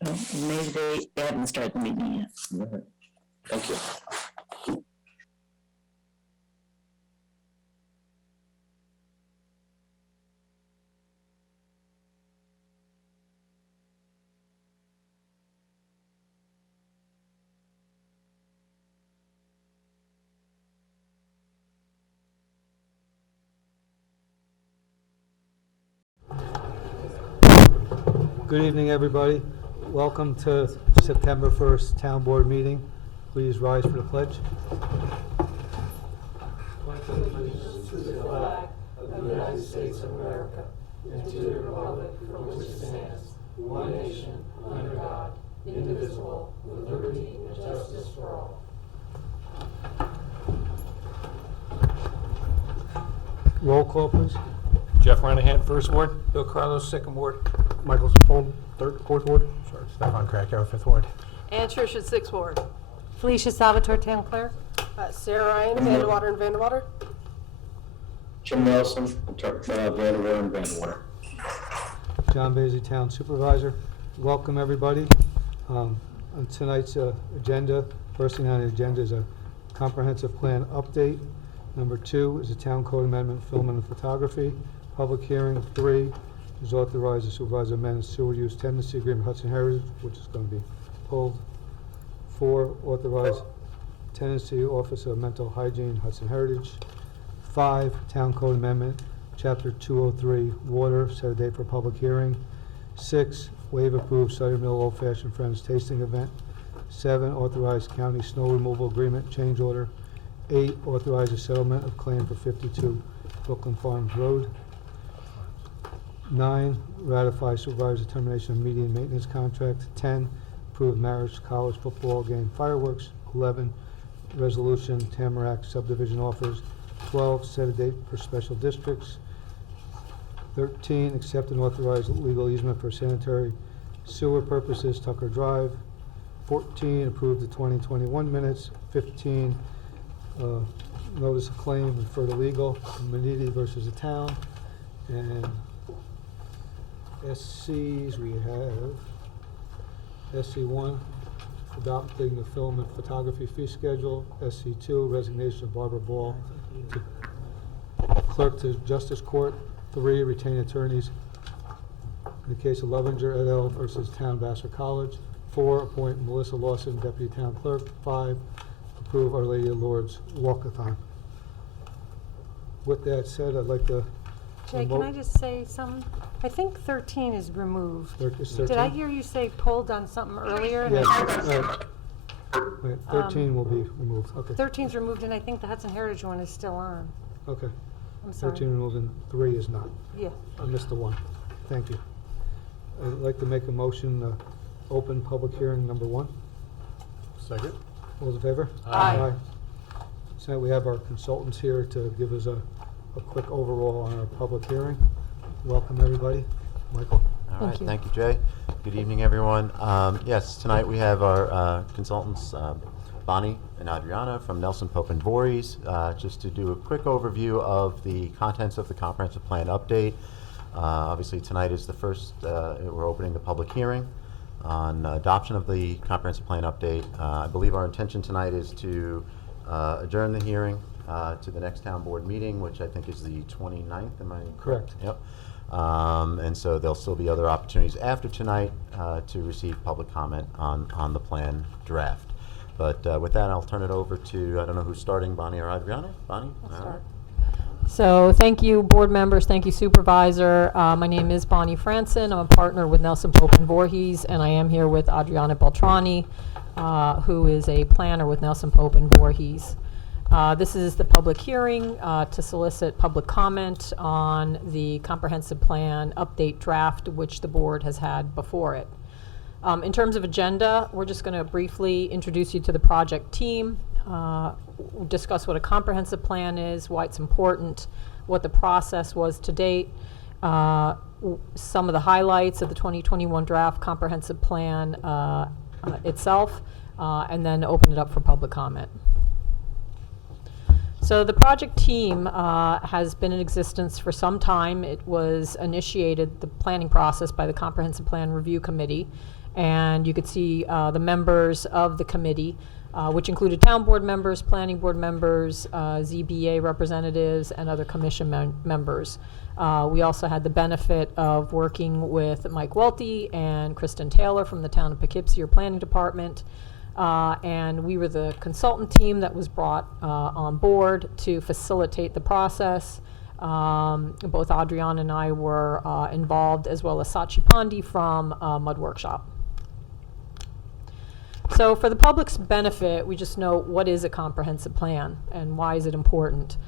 Maybe they haven't started the meeting yet. All right. Thank you. Good evening, everybody. Welcome to September 1st Town Board meeting. Please rise for the pledge. To the flag of the United States of America and to the republic for which it stands, one nation, under God, indivisible, with liberty and justice for all. Roll call, please. Jeff Renahan, First Ward. Bill Carlos, Second Ward. Michael Zafone, Fourth Ward. Sorry, Stefan Krakauer, Fifth Ward. Ann Tricia, Sixth Ward. Felicia Salvatore, Town Clerk. Sarah Ryan, Vandewater and Vandewater. Jim Nelson, Vanderwater and Vanderwater. John Basie, Town Supervisor. Welcome, everybody. On tonight's agenda, first thing on the agenda is a comprehensive plan update. Number 2 is a Town Code Amendment, Film and Photography. Public hearing. 3 is authorize the supervisor to amend sewer use tenancy agreement Hudson Heritage, which is going to be pulled. 4, authorize tenancy Office of Mental Hygiene Hudson Heritage. 5, Town Code Amendment, Chapter 203, Water, set a date for public hearing. 6, waive approved Cider Mill Old Fashioned Friends tasting event. 7, authorize county snow removal agreement change order. 8, authorize a settlement of claim for 52 Brooklyn Farms Road. 9, ratify supervisor's determination of median maintenance contract. 10, approve marriage college football game fireworks. 11, resolution Tamarack subdivision offers. 12, set a date for special districts. 13, accept and authorize legal easement for sanitary sewer purposes, Tucker Drive. 14, approve the 2021 minutes. 15, notice of claim and refer to legal, Maniti versus the town. And SCs, we have SC1, adopting the film and photography fee schedule. SC2, resignation of Barbara Ball to clerk to Justice Court. 3, retain attorneys in the case of Lovinger et al. Versus Town Vassar College. 4, appoint Melissa Lawson, deputy town clerk. 5, approve Our Lady of Lourdes walkathon. With that said, I'd like to. Jay, can I just say something? I think 13 is removed. Is 13? Did I hear you say pulled on something earlier? And Yes, I- right, 13 will be removed, okay. 13's removed, and I think the Hudson Heritage one is still on. Okay, I'm sorry. 13 removed and 3 is not. Yeah. I missed the 1. Thank you. I'd like to make a motion, open public hearing number 1. Second. All those in favor? Aye. So we have our consultants here to give us a quick overall on our public hearing. Welcome, everybody. Michael? All right, Thank you. thank you, Jay. Good evening, everyone. Yes, tonight we have our consultants, Bonnie and Adriana from Nelson Pope and Voorhees, just to do a quick overview of the contents of the comprehensive plan update. Obviously, tonight is the first, we're opening the public hearing on adoption of the comprehensive plan update. I believe our intention tonight is to adjourn the hearing to the next town board meeting, which I think is the 29th, am I correct? Correct. Yep. And so there'll still be other opportunities after tonight to receive public comment on the plan draft. But with that, I'll turn it over to, I don't know who's starting, Bonnie or Adriana? Bonnie? I'll All start. right. So thank you, board members. Thank you, supervisor. My name is Bonnie Franson. I'm a partner with Nelson Pope and Voorhees, and I am here with Adriana Beltrani, who is a planner with Nelson Pope and Voorhees. This is the public hearing to solicit public comment on the comprehensive plan update draft, which the board has had before it. In terms of agenda, we're just going to briefly introduce you to the project team, discuss what a comprehensive plan is, why it's important, what the process was to date, some of the highlights of the 2021 draft comprehensive plan itself, and then open it up for public comment. So the project team has been in existence for some time. It was initiated, the planning process, by the Comprehensive Plan Review Committee, And you could see the members of the committee, which included town board members, planning board members, ZBA representatives, and other commission members. We also had the benefit of working with Mike Welty and Kristen Taylor from the town of Poughkeepsie Planning Department. And we were the consultant team that was brought on board to facilitate the process. Both Adriana and I were involved, as well as Sachi Pandi from Mud Workshop. So for the public's benefit, we just know what is a comprehensive plan and why is it important.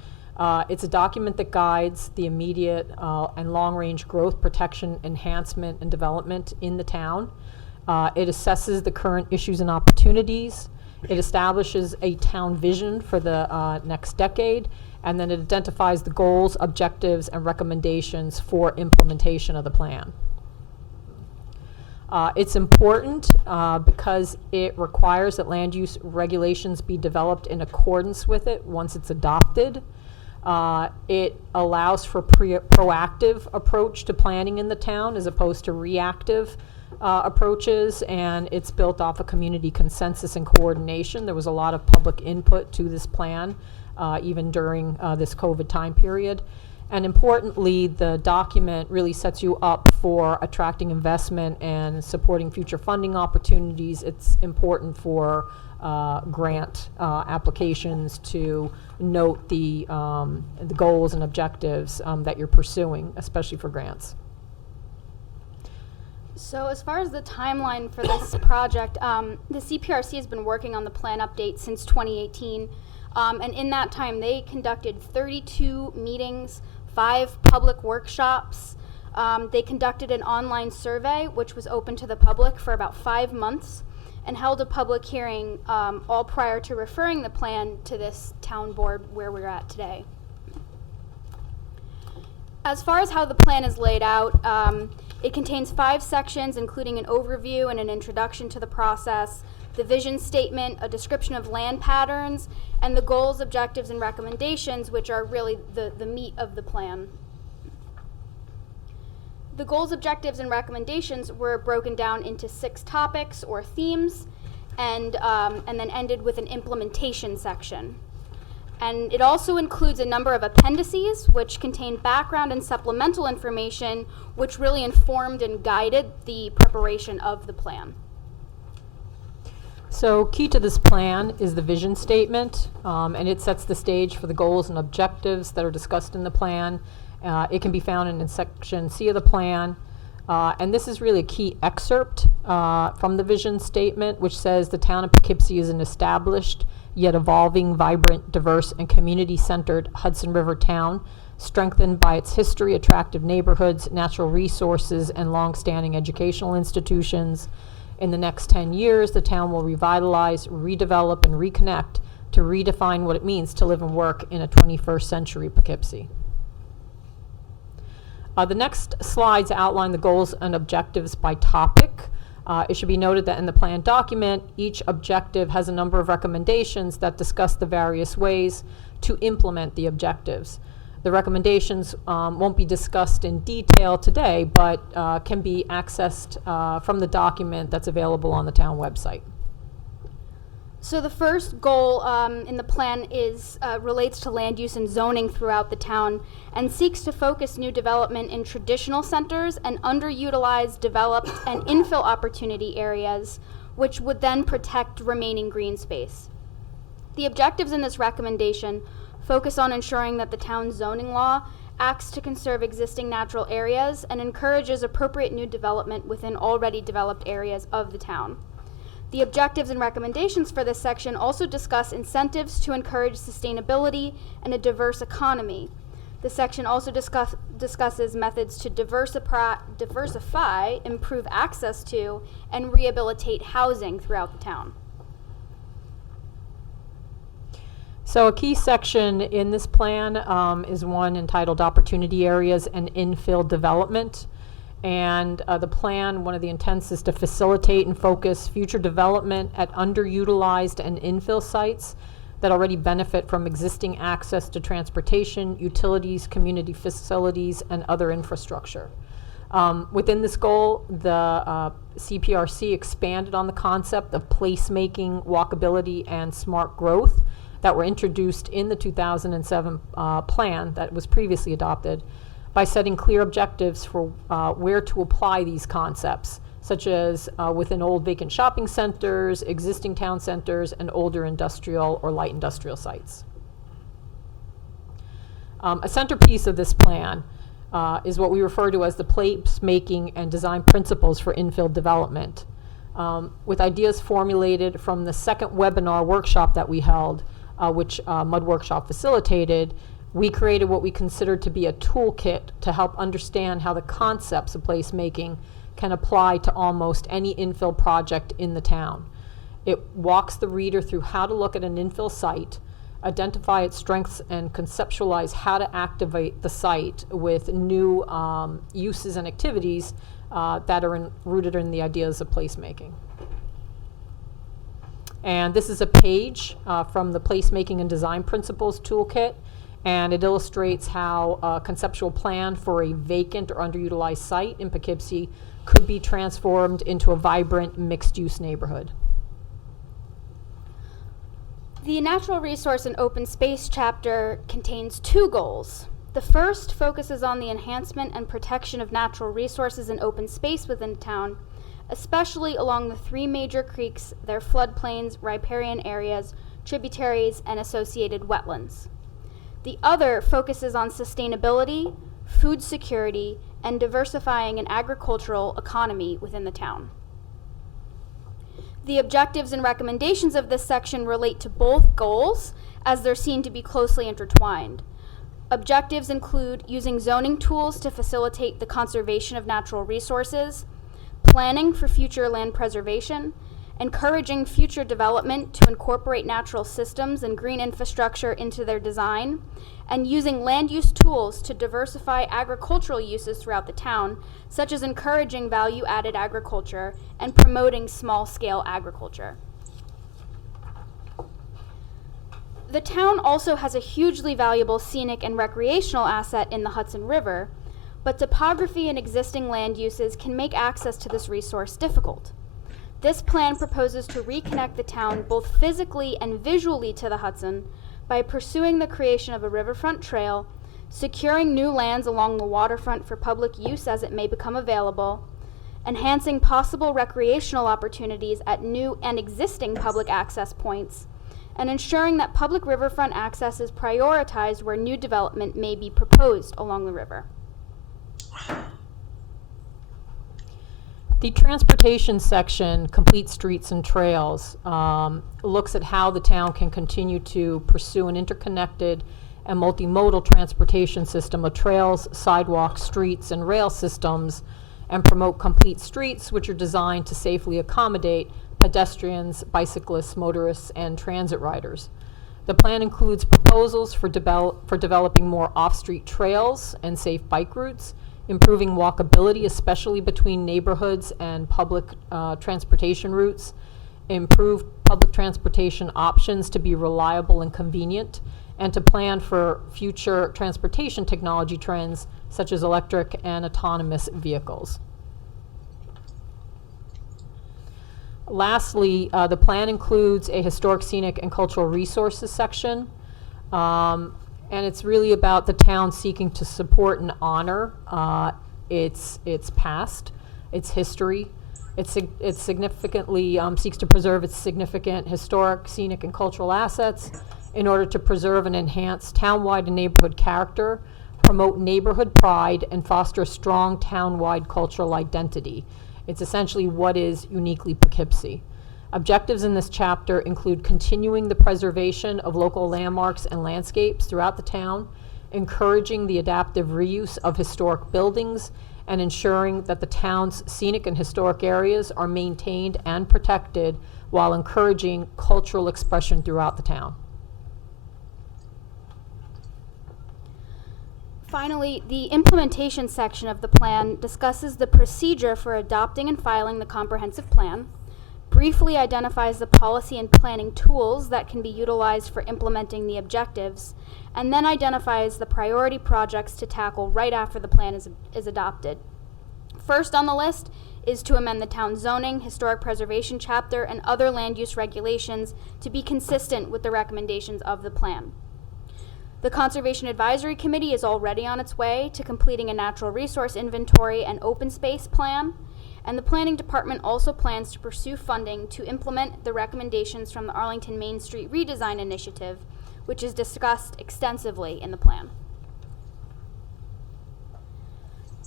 It's a document that guides the immediate and long-range growth, protection, enhancement, and development in the town. It assesses the current issues and opportunities. It establishes a town vision for the next decade, and then it identifies the goals, objectives, and recommendations for implementation of the plan. It's important because it requires that land use regulations be developed in accordance with it once it's adopted. It allows for proactive approach to planning in the town as opposed to reactive approaches, and it's built off a community consensus and coordination. There was a lot of public input to this plan, even during this COVID time period. And importantly, the document really sets you up for attracting investment and supporting future funding opportunities. It's important for grant applications to note the goals and objectives that you're pursuing, especially for grants. So as far as the timeline for this project, the CPRC has been working on the plan update since 2018. And in that time, they conducted 32 meetings, 5 public workshops. They conducted an online survey, which was open to the public for about 5 months, and held a public hearing all prior to referring the plan to this town board where we're at today. As far as how the plan is laid out, it contains 5 sections, including an overview and an introduction to the process, the vision statement, a description of land patterns, and the goals, objectives, and recommendations, which are really the meat of the plan. The goals, objectives, and recommendations were broken down into 6 topics or themes, and then ended with an implementation section. And it also includes a number of appendices, which contain background and supplemental information, which really informed and guided the preparation of the plan. So key to this plan is the vision statement, and it sets the stage for the goals and objectives that are discussed in the plan. It can be found in section C of the plan, and this is really a key excerpt from the vision statement, which says the town of Poughkeepsie is an established yet evolving, vibrant, diverse, and community-centered Hudson River town, strengthened by its history, attractive neighborhoods, natural resources, and long-standing educational institutions. In the next 10 years, the town will revitalize, redevelop, and reconnect to redefine what it means to live and work in a 21st century Poughkeepsie. The next slides outline the goals and objectives by topic. It should be noted that in the plan document, each objective has a number of recommendations that discuss the various ways to implement the objectives. The recommendations won't be discussed in detail today, but can be accessed from the document that's available on the town website. So the first goal in the plan is relates to land use and zoning throughout the town, and seeks to focus new development in traditional centers and underutilized, developed, and infill opportunity areas, which would then protect remaining green space. The objectives in this recommendation focus on ensuring that the town's zoning law acts to conserve existing natural areas and encourages appropriate new development within already developed areas of the town. The objectives and recommendations for this section also discuss incentives to encourage sustainability and a diverse economy. The section also discusses methods to diversify, improve access to, and rehabilitate housing throughout the town. So a key section in this plan is one entitled Opportunity Areas and Infill Development. And the plan, one of the intents is to facilitate and focus future development at underutilized and infill sites that already benefit from existing access to transportation, utilities, community facilities, and other infrastructure. Within this goal, the CPRC expanded on the concept of placemaking, walkability, and smart growth that were introduced in the 2007 plan that was previously adopted by setting clear objectives for where to apply these concepts, such as within old vacant shopping centers, existing town centers, and older industrial or light industrial sites. A centerpiece of this plan is what we refer to as the placemaking and design principles for infill development, with ideas formulated from the second webinar workshop that we held, which Mud Workshop facilitated. We created what we considered to be a toolkit to help understand how the concepts of placemaking can apply to almost any infill project in the town. It walks the reader through how to look at an infill site, identify its strengths, and conceptualize how to activate the site with new uses and activities that are rooted in the ideas of placemaking. And this is a page from the Placemaking and Design Principles Toolkit, and it illustrates how a conceptual plan for a vacant or underutilized site in Poughkeepsie could be transformed into a vibrant mixed-use neighborhood. The Natural Resource and Open Space chapter contains 2 goals. The first focuses on the enhancement and protection of natural resources and open space within town, especially along the 3 major creeks, their floodplains, riparian areas, tributaries, and associated wetlands. The other focuses on sustainability, food security, and diversifying an agricultural economy within the town. The objectives and recommendations of this section relate to both goals, as they're seen to be closely intertwined. Objectives include using zoning tools to facilitate the conservation of natural resources, planning for future land preservation, encouraging future development to incorporate natural systems and green infrastructure into their design, and using land use tools to diversify agricultural uses throughout the town, such as encouraging value-added agriculture and promoting small-scale agriculture. The town also has a hugely valuable scenic and recreational asset in the Hudson River, but topography and existing land uses can make access to this resource difficult. This plan proposes to reconnect the town both physically and visually to the Hudson by pursuing the creation of a riverfront trail, securing new lands along the waterfront for public use as it may become available, enhancing possible recreational opportunities at new and existing public access points, and ensuring that public riverfront access is prioritized where new development may be proposed along the river. The transportation section, Complete Streets and Trails, looks at how the town can continue to pursue an interconnected and multimodal transportation system of trails, sidewalks, streets, and rail systems, and promote complete streets, which are designed to safely accommodate pedestrians, bicyclists, motorists, and transit riders. The plan includes proposals for developing more off-street trails and safe bike routes, improving walkability, especially between neighborhoods and public transportation routes, improve public transportation options to be reliable and convenient, and to plan for future transportation technology trends such as electric and autonomous vehicles. Lastly, the plan includes a historic, scenic, and cultural resources section. And it's really about the town seeking to support and honor its past, its history. It significantly seeks to preserve its significant historic, scenic, and cultural assets in order to preserve and enhance townwide and neighborhood character, promote neighborhood pride, and foster a strong townwide cultural identity. It's essentially what is uniquely Poughkeepsie. Objectives in this chapter include continuing the preservation of local landmarks and landscapes throughout the town, encouraging the adaptive reuse of historic buildings, and ensuring that the town's scenic and historic areas are maintained and protected while encouraging cultural expression throughout the town. Finally, the implementation section of the plan discusses the procedure for adopting and filing the comprehensive plan, briefly identifies the policy and planning tools that can be utilized for implementing the objectives, and then identifies the priority projects to tackle right after the plan is adopted. First on the list is to amend the town zoning, historic preservation chapter, and other land use regulations to be consistent with the recommendations of the plan. The Conservation Advisory Committee is already on its way to completing a natural resource inventory and open space plan, and the Planning Department also plans to pursue funding to implement the recommendations from the Arlington Main Street Redesign Initiative, which is discussed extensively in the plan.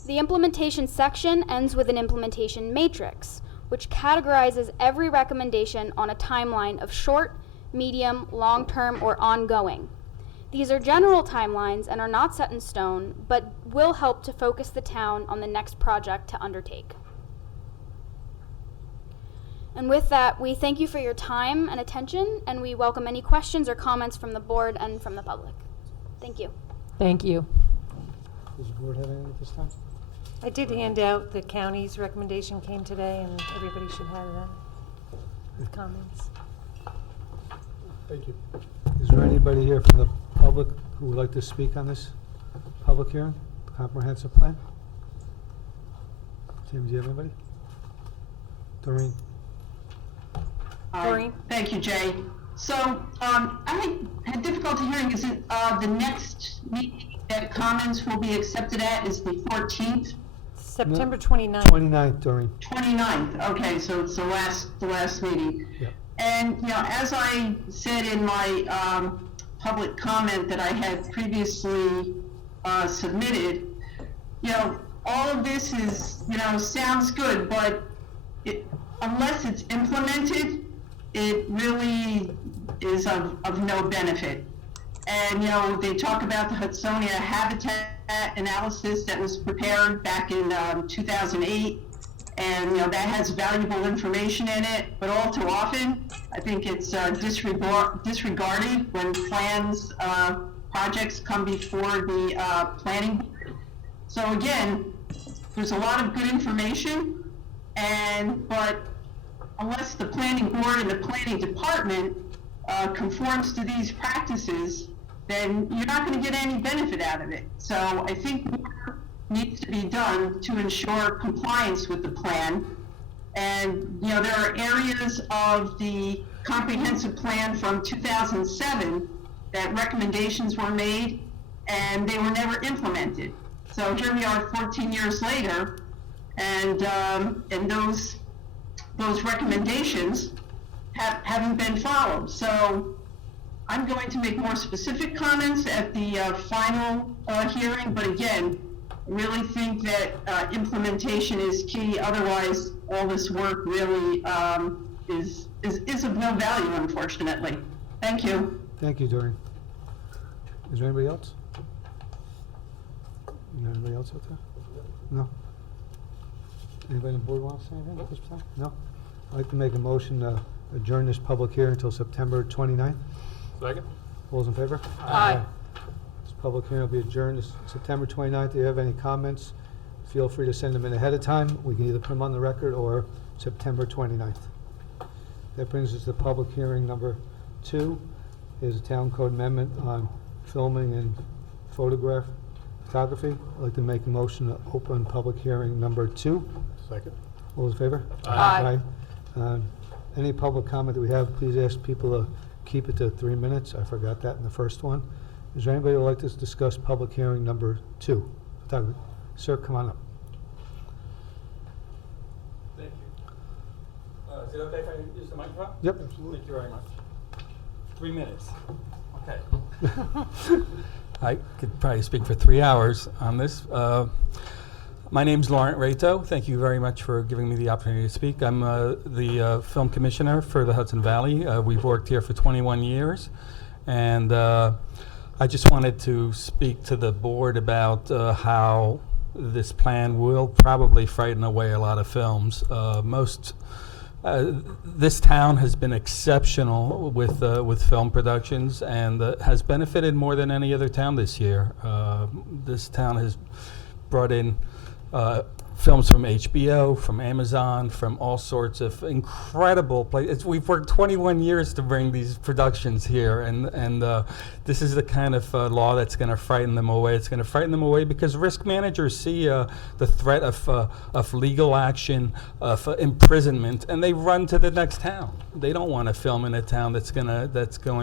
The implementation section ends with an implementation matrix, which categorizes every recommendation on a timeline of short, medium, long-term, or ongoing. These are general timelines and are not set in stone, but will help to focus the town on the next project to undertake. And with that, we thank you for your time and attention, and we welcome any questions or comments from the board and from the public. Thank you. Thank you. Does the board have anything at this time? I did hand out the county's recommendation came today, and everybody should have that with comments. Thank you. Is there anybody here from the public who would like to speak on this public hearing, comprehensive plan? Tim, do you have anybody? Doreen? Doreen? Thank you, Jay. So, I had difficulty hearing, is it, the next meeting that comments will be accepted at is the 14th? September 29th. 29th, Doreen. 29th, okay, so it's the last meeting. Yeah. And, you know, as I said in my public comment that I had previously submitted, you know, all of this is, you know, sounds good, but unless it's implemented, it really is of no benefit. And, you know, they talk about the Hudsonia habitat analysis that was prepared back in 2008. And, you know, that has valuable information in it, but all too often, I think it's disregarded when projects come before the planning board. So again, there's a lot of good information, but unless the planning board and the planning department conforms to these practices, then you're not going to get any benefit out of it. So I think more needs to be done to ensure compliance with the plan. And, you know, there are areas of the comprehensive plan from 2007 that recommendations were made and they were never implemented. So here we are 14 years later, and those recommendations haven't been followed. So I'm going to make more specific comments at the final hearing, but again, I really think that implementation is key. Otherwise, all this work really is of no value, unfortunately. Thank you. Thank you, Doreen. Is there anybody else? Anybody else out there? No? Anybody on the board want to say anything at this time? No? I'd like to make a motion to adjourn this public hearing until September 29th. Second? All those in favor? Aye. This public hearing will be adjourned this September 29th. If you have any comments, feel free to send them in ahead of time. We can either put them on the record or September 29th. That brings us to public hearing number 2, is a town code amendment on filming and photography. I'd like to make a motion to open public hearing number 2. Second. All those in favor? Aye. Aye. Any public comment that we have, please ask people to keep it to 3 minutes. I forgot that in the first one. Is there anybody who would like to discuss public hearing number 2? Sir, come on up. Thank you. Is it okay if I use the microphone? Yep. Absolutely. Thank you very much. 3 minutes. Okay. I could probably speak for 3 hours on this. My name's Laurent Rato. Thank you very much for giving me the opportunity to speak. I'm the film commissioner for the Hudson Valley. We've worked here for 21 years. And I just wanted to speak to the board about how this plan will probably frighten away a lot of films. This town has been exceptional with film productions and has benefited more than any other town this year. This town has brought in films from HBO, from Amazon, from all sorts of incredible places. We've worked 21 years to bring these productions here, and this is the kind of law that's going to frighten them away. It's going to frighten them away because risk managers see the threat of legal action, of imprisonment, and they run to the next town. They don't want to film in a town that's going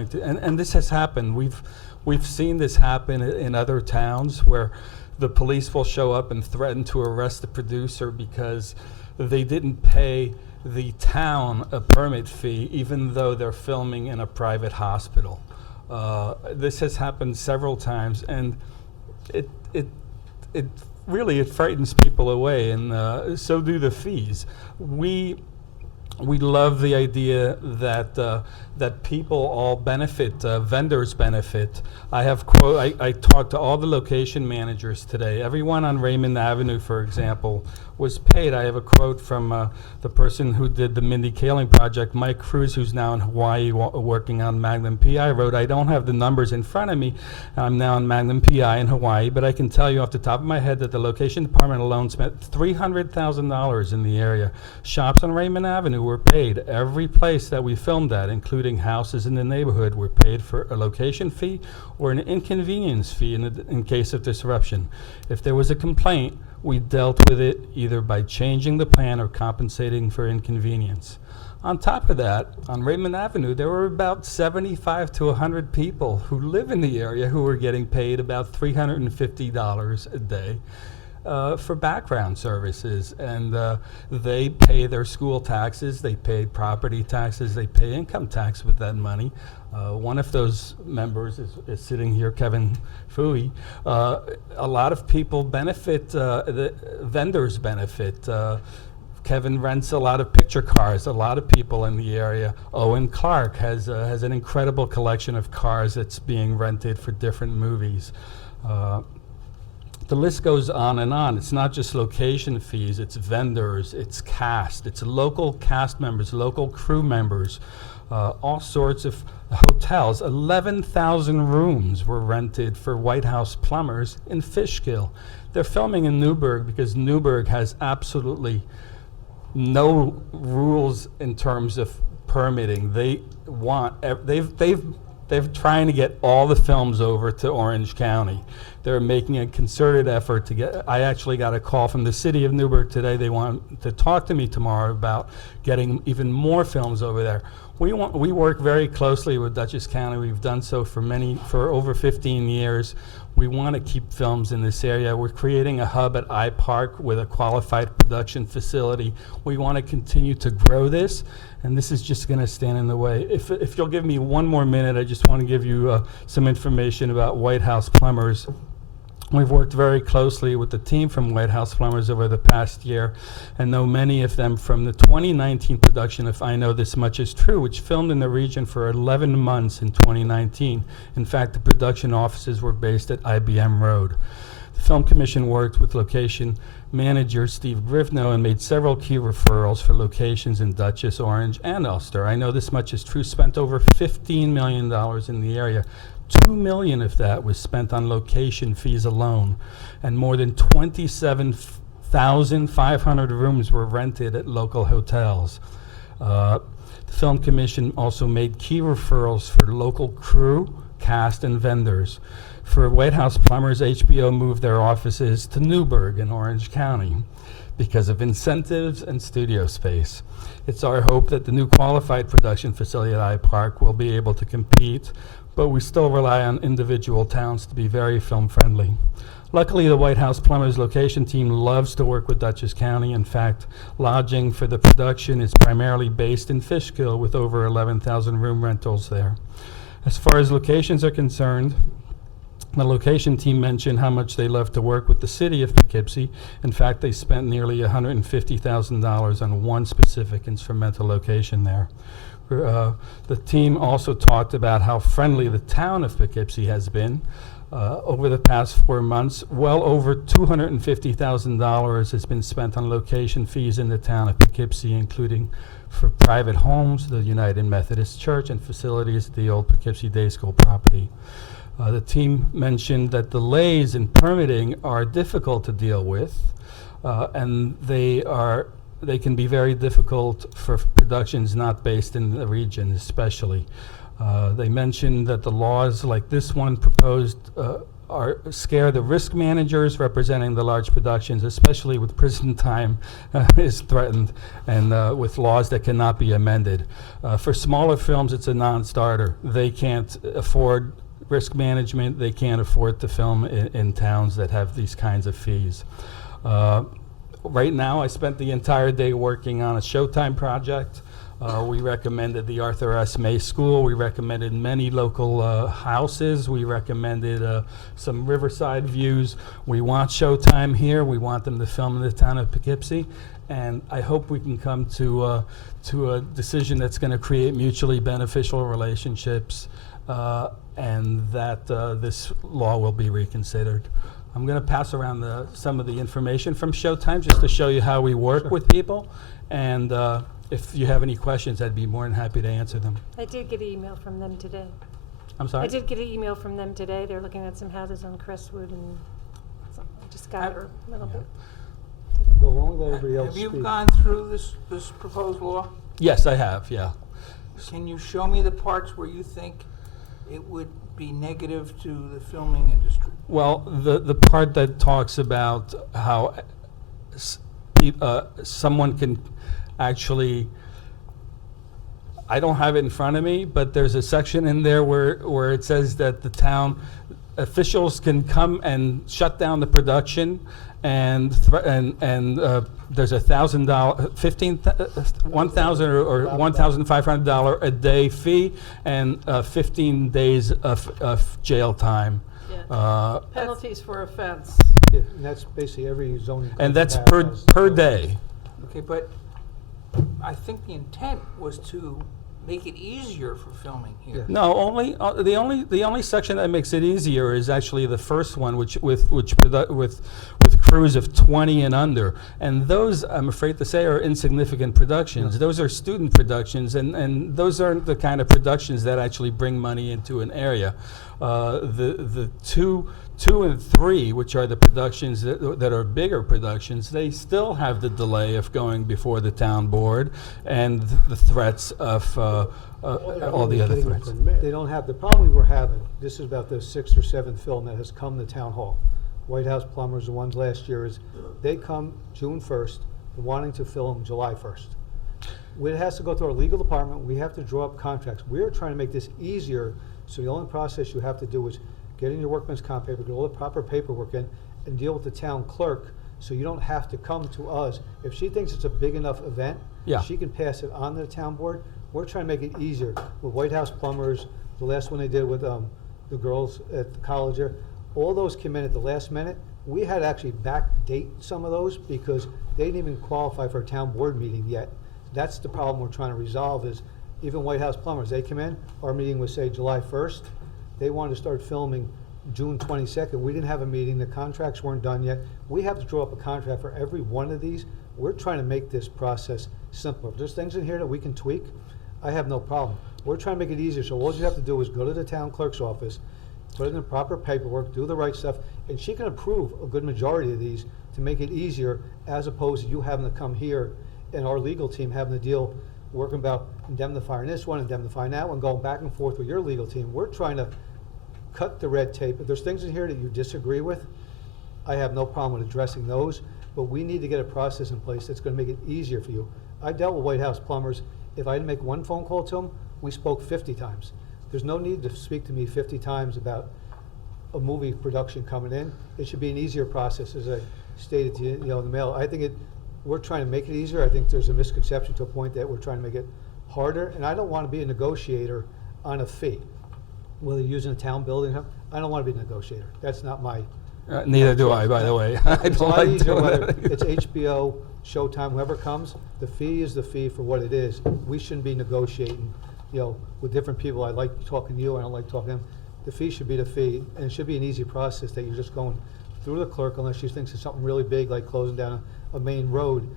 to, and this has happened. We've seen this happen in other towns where the police will show up and threaten to arrest the producer because they didn't pay the town a permit fee, even though they're filming in a private hospital. This has happened several times, and it really frightens people away, and so do the fees. We love the idea that people all benefit, vendors benefit. I talked to all the location managers today. Everyone on Raymond Avenue, for example, was paid. I have a quote from the person who did the Mindy Kaling project, Mike Cruz, who's now in Hawaii working on Magnum PI, wrote, I don't have the numbers in front of me. I'm now on Magnum PI in Hawaii, but I can tell you off the top of my head that the location department alone spent $300,000 in the area. Shops on Raymond Avenue were paid. Every place that we filmed at, including houses in the neighborhood, were paid for a location fee or an inconvenience fee in case of disruption. If there was a complaint, we dealt with it either by changing the plan or compensating for inconvenience. On top of that, on Raymond Avenue, there were about 75 to 100 people who live in the area who were getting paid about $350 a day for background services, and they pay their school taxes, they pay property taxes, they pay income tax with that money. One of those members is sitting here, Kevin Fooey. A lot of people benefit, the vendors benefit. Kevin rents a lot of picture cars. A lot of people in the area. Owen Clark has an incredible collection of cars that's being rented for different movies. The list goes on and on. It's not just location fees, it's vendors, it's cast, it's local cast members, local crew members, all sorts of hotels. 11,000 rooms were rented for White House Plumbers in Fishkill. They're filming in Newburgh because Newburgh has absolutely no rules in terms of permitting. They're trying to get all the films over to Orange County. They're making a concerted effort to get. I actually got a call from the city of Newburgh today. They want to talk to me tomorrow about getting even more films over there. We work very closely with Dutchess County. We've done so for over 15 years. We want to keep films in this area. We're creating a hub at iPark with a qualified production facility. We want to continue to grow this, and this is just going to stand in the way. If you'll give me one more minute, I just want to give you some information about White House Plumbers. We've worked very closely with the team from White House Plumbers over the past year and know many of them from the 2019 production of I Know This Much Is True, which filmed in the region for 11 months in 2019. In fact, the production offices were based at IBM Road. The Film Commission worked with location manager Steve Grivno and made several key referrals for locations in Dutchess, Orange, and Ulster. I Know This Much Is True spent over $15 million in the area. $2 million of that was spent on location fees alone, and more than 27,500 rooms were rented at local hotels. The Film Commission also made key referrals for local crew, cast, and vendors. For White House Plumbers, HBO moved their offices to Newburgh in Orange County because of incentives and studio space. It's our hope that the new qualified production facility at iPark will be able to compete, but we still rely on individual towns to be very film friendly. Luckily, the White House Plumbers location team loves to work with Dutchess County. In fact, lodging for the production is primarily based in Fishkill with over 11,000 room rentals there. As far as locations are concerned, the location team mentioned how much they love to work with the city of Poughkeepsie. In fact, they spent nearly $150,000 on one specific instrumental location there. The team also talked about how friendly the town of Poughkeepsie has been. Over the past 4 months, well over $250,000 has been spent on location fees in the town of Poughkeepsie, including for private homes, the United Methodist Church, and facilities at the old Poughkeepsie Day School property. The team mentioned that delays in permitting are difficult to deal with. And they can be very difficult for productions not based in the region, especially. They mentioned that the laws like this one proposed scare the risk managers representing the large productions, especially with prison time is threatened, and with laws that cannot be amended. For smaller films, it's a non-starter. They can't afford risk management. They can't afford to film in towns that have these kinds of fees. Right now, I spent the entire day working on a Showtime project. We recommended the Arthur S. May School. We recommended many local houses. We recommended some riverside views. We want Showtime here. We want them to film in the town of Poughkeepsie. And I hope we can come to a decision that's going to create mutually beneficial relationships, and that this law will be reconsidered. I'm going to pass around some of the information from Showtime just to show you how we work with people. And if you have any questions, I'd be more than happy to answer them. I did get an email from them today. I'm sorry? I did get an email from them today. They're looking at some houses on Crestwood, and I just got her a little bit. Bill, won't let everybody else Have you speak. gone through this proposed law? Yes, I have, yeah. Can you show me the parts where you think it would be negative to the filming industry? Well, the part that talks about how someone can actually, I don't have it in front of me, but there's a section in there where it says that the town officials can come and shut down the production, and there's $1,000, $1,000 or $1,500 a day fee, and 15 days of jail time. Penalties for offense. Yeah, and that's basically every zoning. And code that's has per day. Okay, but I think the intent was to make it easier for filming here. No, the only section that makes it easier is actually the first one, with crews of 20 and under, and those, I'm afraid to say, are insignificant productions. Those are student productions, and those aren't the kind of productions that actually bring money into an area. The two and three, which are the productions that are bigger productions, they still have the delay of going before the town board and the threats of all the other threats. They don't have, the problem we were having, this is about the 6th or 7th film that has come to town hall. White House Plumbers, the ones last year, is they come June 1st, wanting to film July 1st. It has to go through our legal department. We have to draw up contracts. We're trying to make this easier, so the only process you have to do is get in your workman's comp paper, get all the proper paperwork in, and deal with the town clerk, so you don't have to come to us. If she thinks it's a big enough event, Yeah. she can pass it on to the town board. We're trying to make it easier. With White House Plumbers, the last one they did with the girls at the college there, all those came in at the last minute. We had to actually backdate some of those because they didn't even qualify for a town board meeting yet. That's the problem we're trying to resolve, is even White House Plumbers, they come in, our meeting was, say, July 1st. They wanted to start filming June 22nd. We didn't have a meeting. The contracts weren't done yet. We have to draw up a contract for every one of these. We're trying to make this process simpler. If there's things in here that we can tweak, I have no problem. We're trying to make it easier, so all you have to do is go to the town clerk's office, put in the proper paperwork, do the right stuff, and she can approve a good majority of these to make it easier, as opposed to you having to come here and our legal team having to deal, working about indemnifying this one, indemnifying that one, going back and forth with your legal team. We're trying to cut the red tape. If there's things in here that you disagree with, I have no problem with addressing those, but we need to get a process in place that's gonna make it easier for you. I dealt with White House Plumbers. If I didn't make one phone call to them, we spoke 50 times. There's no need to speak to me 50 times about a movie production coming in. It should be an easier process, as I stated to you, in the mail. I think we're trying to make it easier. I think there's a misconception to a point that we're trying to make it harder, and I don't want to be a negotiator on a fee. Whether you're using a town building, I don't want to be a negotiator. That's not my. Neither do I, by the way. I It's a don't lot like easier doing whether that. it's HBO, Showtime, whoever comes. The fee is the fee for what it is. We shouldn't be negotiating, with different people. I like talking to you, I don't like talking to them. The fee should be the fee, and it should be an easy process that you're just going through the clerk, unless she thinks it's something really big, like closing down a main road.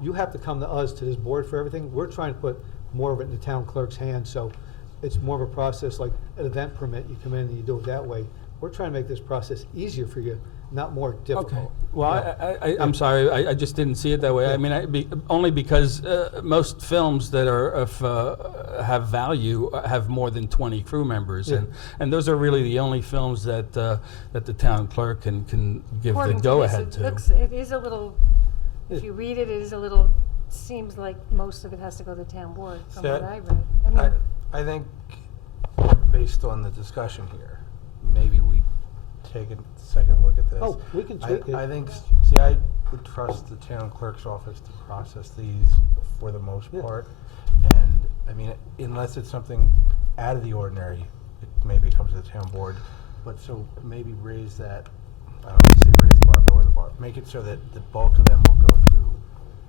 You have to come to us, to this board, for everything. We're trying to put more of it in the town clerk's hands, so it's more of a process like an event permit. You come in and you do it that way. We're trying to make this process easier for you, not more difficult. Okay. Well, Yeah. I'm sorry, I just didn't see it that way. I mean, only because most films that are have value have more than 20 crew members, Yeah. and those are really the only films that that the town clerk can give the According to go-ahead this, to. it is a little, if you read it, it is a little, seems like most of it has to go to the town board, from what I read. I mean, I think, based on the discussion here, maybe we take a second look at this. Oh, we can tweak it. I think, see, I would trust the town clerk's office to process these for the most Yeah. part. And, I mean, unless it's something out of the ordinary, it maybe comes to the town board. But so maybe raise that, I don't want to say raise the bar, lower the bar. Make it so that the bulk of them will go through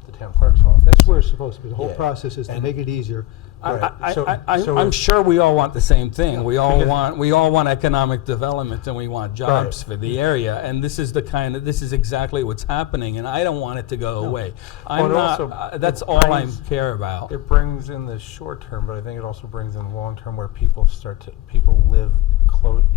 the town clerk's office. That's where it's supposed to be. The whole Yeah. process is to And- make it easier. I'm sure we all want the same thing. We all Because- want economic development, and we want jobs for the area. And this is this is exactly what's happening. And I don't want it to go away. I'm Well, it not. also- That's it all I brings- care about. It brings in the short term, but I think it also brings in the long term where people live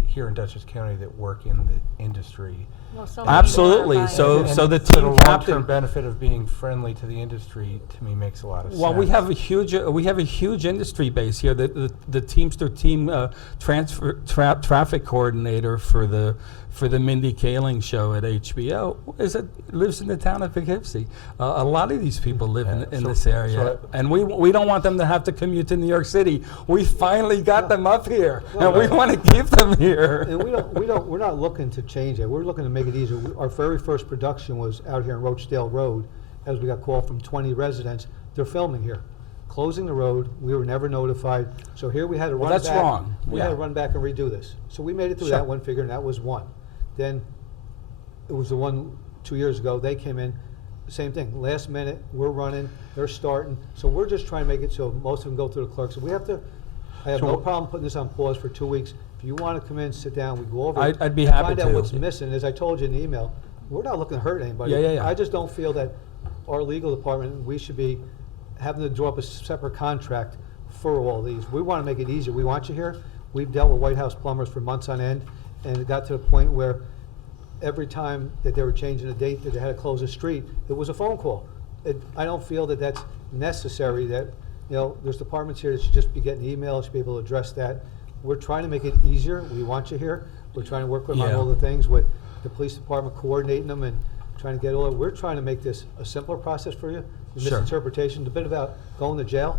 here in Dutchess County that work in the industry. well, so many Absolutely. more So by- the the team long-term captain. benefit of being friendly to the industry, to me, makes a lot of sense. Well, we have a huge industry base here. The Teamster team traffic coordinator for the Mindy Kaling show at HBO lives in the town of Poughkeepsie. A lot of these people live in So- this area, so and we don't want them to have to commute to New York City. We finally got them up here, Well, and we right. want to keep them here. And we're not looking to change it. We're looking to make it easier. Our very first production was out here on Rochdale Road, as we got called from 20 residents. They're filming here, closing the road. We were never notified. So here we had to Well, run that's back. wrong. We Yeah. had to run back and redo this. So we made it through Sure. that one figure, and that was one. Then it was the one 2 years ago. They came in, same thing. Last minute, we're running, they're starting. So we're just trying to make it so most of them go through the clerks. I have So no wh- problem putting this on pause for 2 weeks. If you want to come in, sit down, we go over it. I'd be and happy find out to. what's missing. As I told you in the email, we're not looking to hurt anybody. Yeah. I just don't feel that our legal department, we should be having to draw up a separate contract for all these. We want to make it easier. We want you here. We've dealt with White House plumbers for months on end, and it got to the point where every time that they were changing a date that they had to close a street, it was a phone call. I don't feel that that's necessary, that, there's departments here that should just be getting emails, should be able to address that. We're trying to make it easier. We want you here. We're trying to work with them on Yeah. all the things with the police department coordinating them and trying to get all that. We're trying to make this a simpler process for you. The Sure. misinterpretation, the bit about going to jail.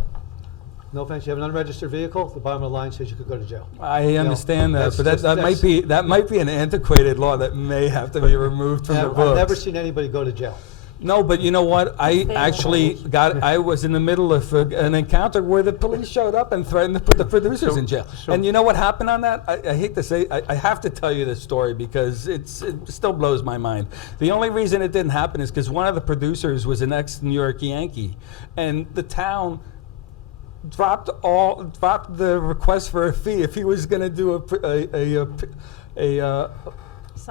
No offense, you have an unregistered vehicle, the bottom of the line says you could go to jail. I understand that, that's but just- that might be an antiquated law that may have to be removed from the I've books. never seen anybody go to jail. No, but you know what? I Stay actually home. I was in the middle of an encounter where the police showed up and threatened to put the producers in jail. And you know what happened on that? I hate to say, I have to tell you this story because it still blows my mind. The only reason it didn't happen is because one of the producers was an ex-New York Yankee, and the town dropped the request for a fee if he was going to do a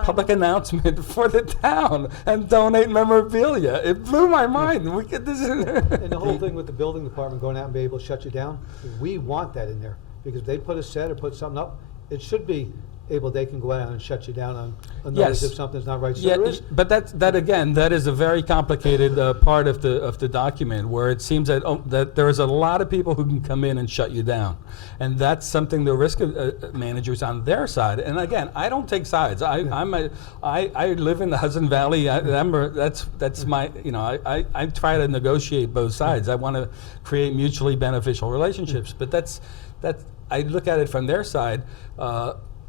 public announcement for the town and donate memorabilia. It blew my mind. And the whole thing with the building department going out and be able to shut you down, we want that in there. Because if they put a set or put something up, it should be able, they can go out and shut you down on notice if something's not right. So Yeah, there is, but that is a very complicated part of the document where it seems that there is a lot of people who can come in and shut you down, and that's something the risk managers on their side. And again, I don't take sides. I live in the Hudson Valley. That's my I try to negotiate both sides. I want to create mutually beneficial relationships, but that's I look at it from their side.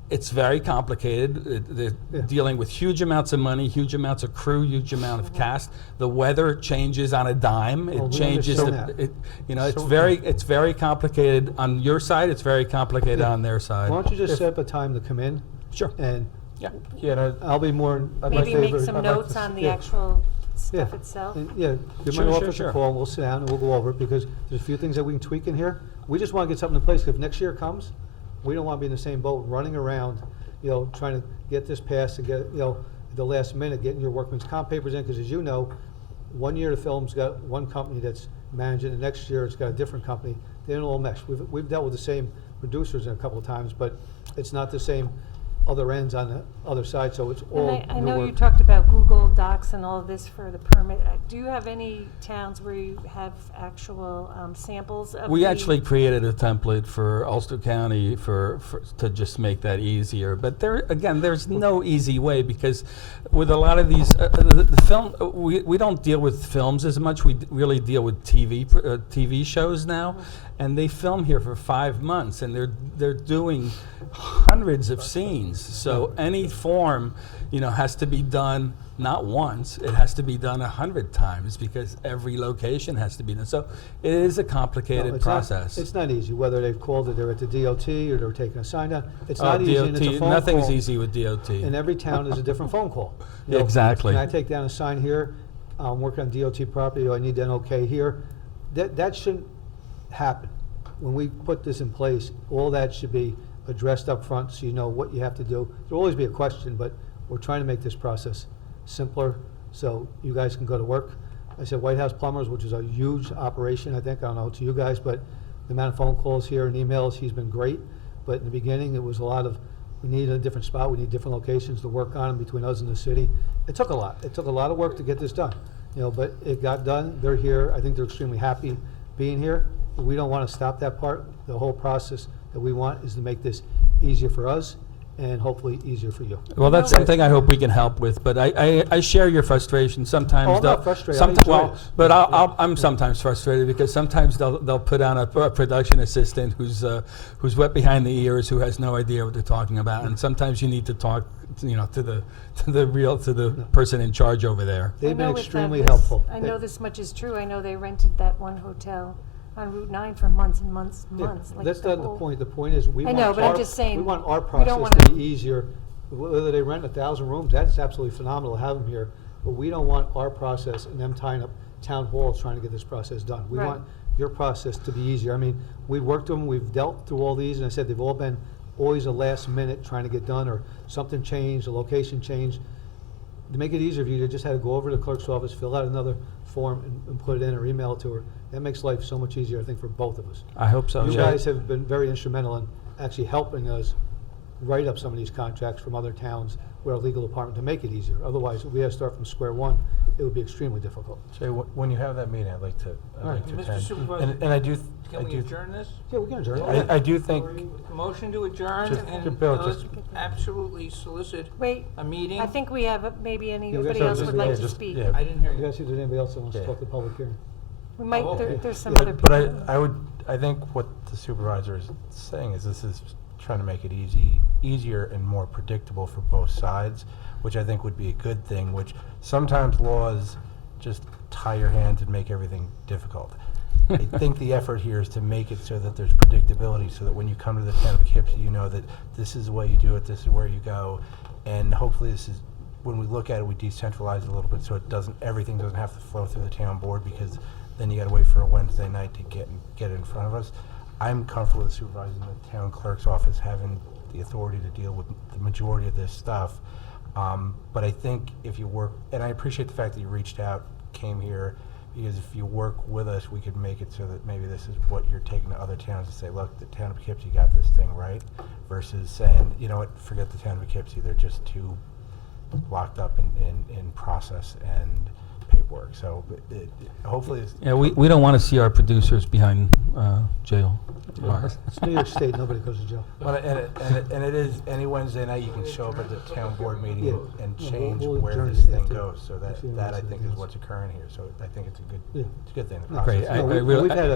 It's very complicated. They're dealing with huge amounts of money, huge amounts of crew, huge amount of cast. The weather changes on a dime. It we changes. understand that. It's very complicated on your side. It's very complicated on their side. why don't you just set up a time to come in? Sure. And Yeah. Yeah, I'll be more, I'd like Maybe to. make some notes on the actual stuff Yeah. itself. And, yeah, give my Sure, office sure. a call, and we'll sit down and we'll go over it, because there's a few things that we can tweak in here. We just want to get something in place, 'cause if next year comes, we don't want to be in the same boat, running around, trying to get this passed and get, at the last minute, getting your workman's comp papers in, because as you know, 1 year the film's got one company that's managing, the next year it's got a different company. They don't all mesh. We've dealt with the same producers a couple of times, but it's not the same other ends on the other side, so it's all And I new know work. you talked about Google Docs and all of this for the permit. Do you have any towns where you have actual samples of We the- actually created a template for Ulster County to just make that easier. But there's no easy way, because with a lot of these, the film, we don't deal with films as much. We really deal with TV shows now. And they film here for 5 months, and they're doing hundreds of scenes. So any form, has to be done not once. It has to be done 100 times, because every location has to be done. So it is a No, complicated it's not- process. It's not easy, whether they've called it, they're at the DOT, or they're taking a sign down. It's Oh, not easy, and it's a DOT, phone nothing's call. easy with DOT. And every town is a different phone call. Exactly. Can I take down a sign here? I'm working on DOT property, or I need an okay here. That shouldn't happen. When we put this in place, all that should be addressed up front, so you know what you have to do. There'll always be a question, but we're trying to make this process simpler, so you guys can go to work. I said White House Plumbers, which is a huge operation, I think, I don't know to you guys, but the amount of phone calls here and emails, he's been great. But in the beginning, it was a lot of, we need a different spot, we need different locations to work on between us and the city. It took a lot. It took a lot of work to get this done, but it got done. They're here. I think they're extremely happy being here. But we don't want to stop that part. The whole process that we want is to make this easier for us and hopefully easier for you. Well, that's something I hope we can help with, but I share your frustration. Sometimes Oh, I'm they'll- not frustrated. I somet- enjoy well, this. but I'm sometimes frustrated, because sometimes they'll put on a production assistant who's wet behind the ears, who has no idea what they're talking about, and sometimes you need to talk, to the person in charge over there. They've I been know with extremely this- helpful. I know this much is true. I know they rented that one hotel on Route 9 for months and months and Yeah, months. like that's not the whole- point. The point is, we I want know, but I'm our- just saying, we want our we don't process to wanna- be easier. Whether they rent 1,000 rooms, that's absolutely phenomenal to have them here. But we don't want our process and them tying up town halls trying to get this process done. We Right. want your process to be easier. I mean, we've worked them, we've dealt through all these, and I said they've all been always a last minute trying to get done, or something changed, a location changed. To make it easier for you, you just had to go over to the clerk's office, fill out another form, and put it in or email it to her. That makes life so much easier, I think, for both of us. I hope so. You yeah. guys have been very instrumental in actually helping us write up some of these contracts from other towns with our legal department to make it easier. Otherwise, if we had to start from square one, it would be extremely difficult. Jay, when you have that meeting, I'd like to Right. attend. Mr. Supervisor, And I do, Can we adjourn this? Yeah, we can adjourn. it. I do think, Motion to adjourn, Just- and Bill, let's just- absolutely solicit Wait, a meeting. I think we have, maybe we anybody got else some- would like yeah, to just- speak. yeah. I didn't hear You you. guys see if there's anybody else that wants to Yeah. talk to the public hearing? We might, Oh, okay. there's some Yeah, other but people. I think what the supervisor is saying is this is trying to make it easier and more predictable for both sides, which I think would be a good thing, which sometimes laws just tie your hands and make everything difficult. I think the effort here is to make it so that there's predictability, so that when you come to the town of Poughkeepsie, you know that this is the way you do it, this is where you go, and hopefully this is, when we look at it, we decentralize it a little bit so everything doesn't have to flow through the town board, because then you gotta wait for a Wednesday night to get it in front of us. I'm comfortable with supervising the town clerk's office having the authority to deal with the majority of this stuff. But I think if you work, and I appreciate the fact that you reached out, came here, because if you work with us, we could make it so that maybe this is what you're taking to other towns and say, look, the town of Poughkeepsie got this thing right, versus saying, you know what, forget the town of Poughkeepsie, they're just too locked up in process and paperwork. So hopefully it's. Yeah, we don't want to see our producers behind jail bars. It's New York State, nobody goes to jail. Well, and it is, any Wednesday night, you can show up at the town board meeting Yeah. and We'll- change we'll where adjourn this it thing after- goes, so that, after the that I rest of think the is things. what's occurring here, so I think it's Yeah. a good thing, the No, Great. process. No, I really- we've had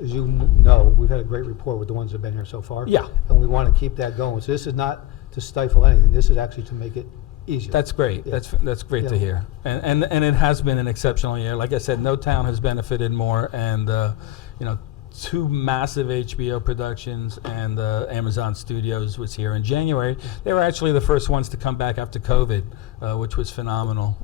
as you know, we've had a great rapport with the ones that have been here so far. Yeah. And we want to keep that going. So this is not to stifle anything. This is actually to make it easier. That's great. Yeah. That's great to Yeah. hear. And it has been an exceptional year. Like I said, no town has benefited more, and 2 massive HBO productions, and Amazon Studios was here in January. They were actually the first ones to come back after COVID, which was phenomenal.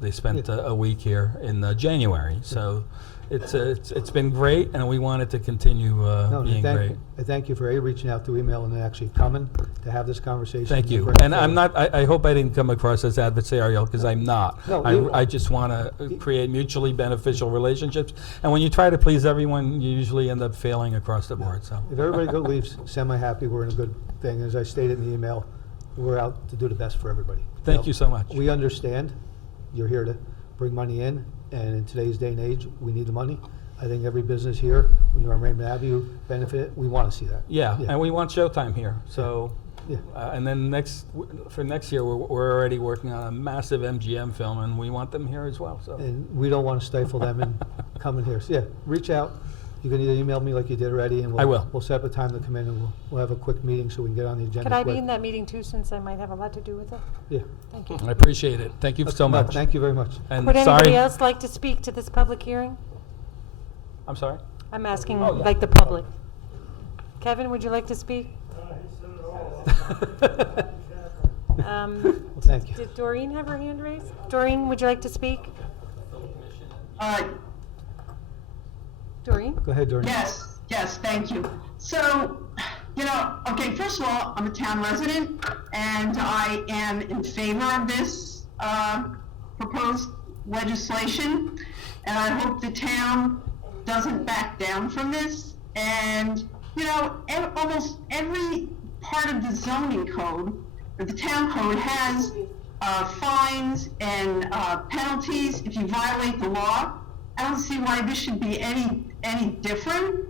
They spent a week here in January, so it's been great, and we want it to continue No, being great. I thank you for reaching out through email and then actually coming to have this conversation. Thank you. bring it And I'm forward. not, I hope I didn't come across as adversarial, because I'm not. No, I just want to create mutually beneficial relationships. And when you try to please everyone, you usually end up failing across the board, so. If everybody leaves semi-happy, we're in a good thing. As I stated in the email, we're out to do the best for everybody. Thank know, you so much. We understand you're here to bring money in, and in today's day and age, we need the money. I think every business here, when you're on Raymond Avenue, benefit, we want to see that. Yeah, and we want Showtime here, so. Yeah. And then for next year, we're already working on a massive MGM film, and we want them here as well, so. And we don't want to stifle them in coming here. So yeah, reach out. You can either email me like you did already, and I will. we'll set up a time to come in, and we'll have a quick meeting so we can get on the agenda Could I be quick. in that meeting too, since I might have a lot to do with it? Yeah. Thank you. I appreciate it. Thank you so No, much. Thank you very much. And Would sorry. anybody else like to speak to this public hearing? I'm sorry? I'm asking, Oh, yeah. like, the public. Kevin, would you like to speak? Well, thank you. Did Doreen have her hand raised? Doreen, would you like to speak? Doreen? Go ahead, Doreen. Yes, thank you. So, okay, first of all, I'm a town resident, and I am in favor of this proposed legislation, and I hope the town doesn't back down from this. And, almost every part of the zoning code, or the town code, has fines and penalties if you violate the law. I don't see why this should be any different.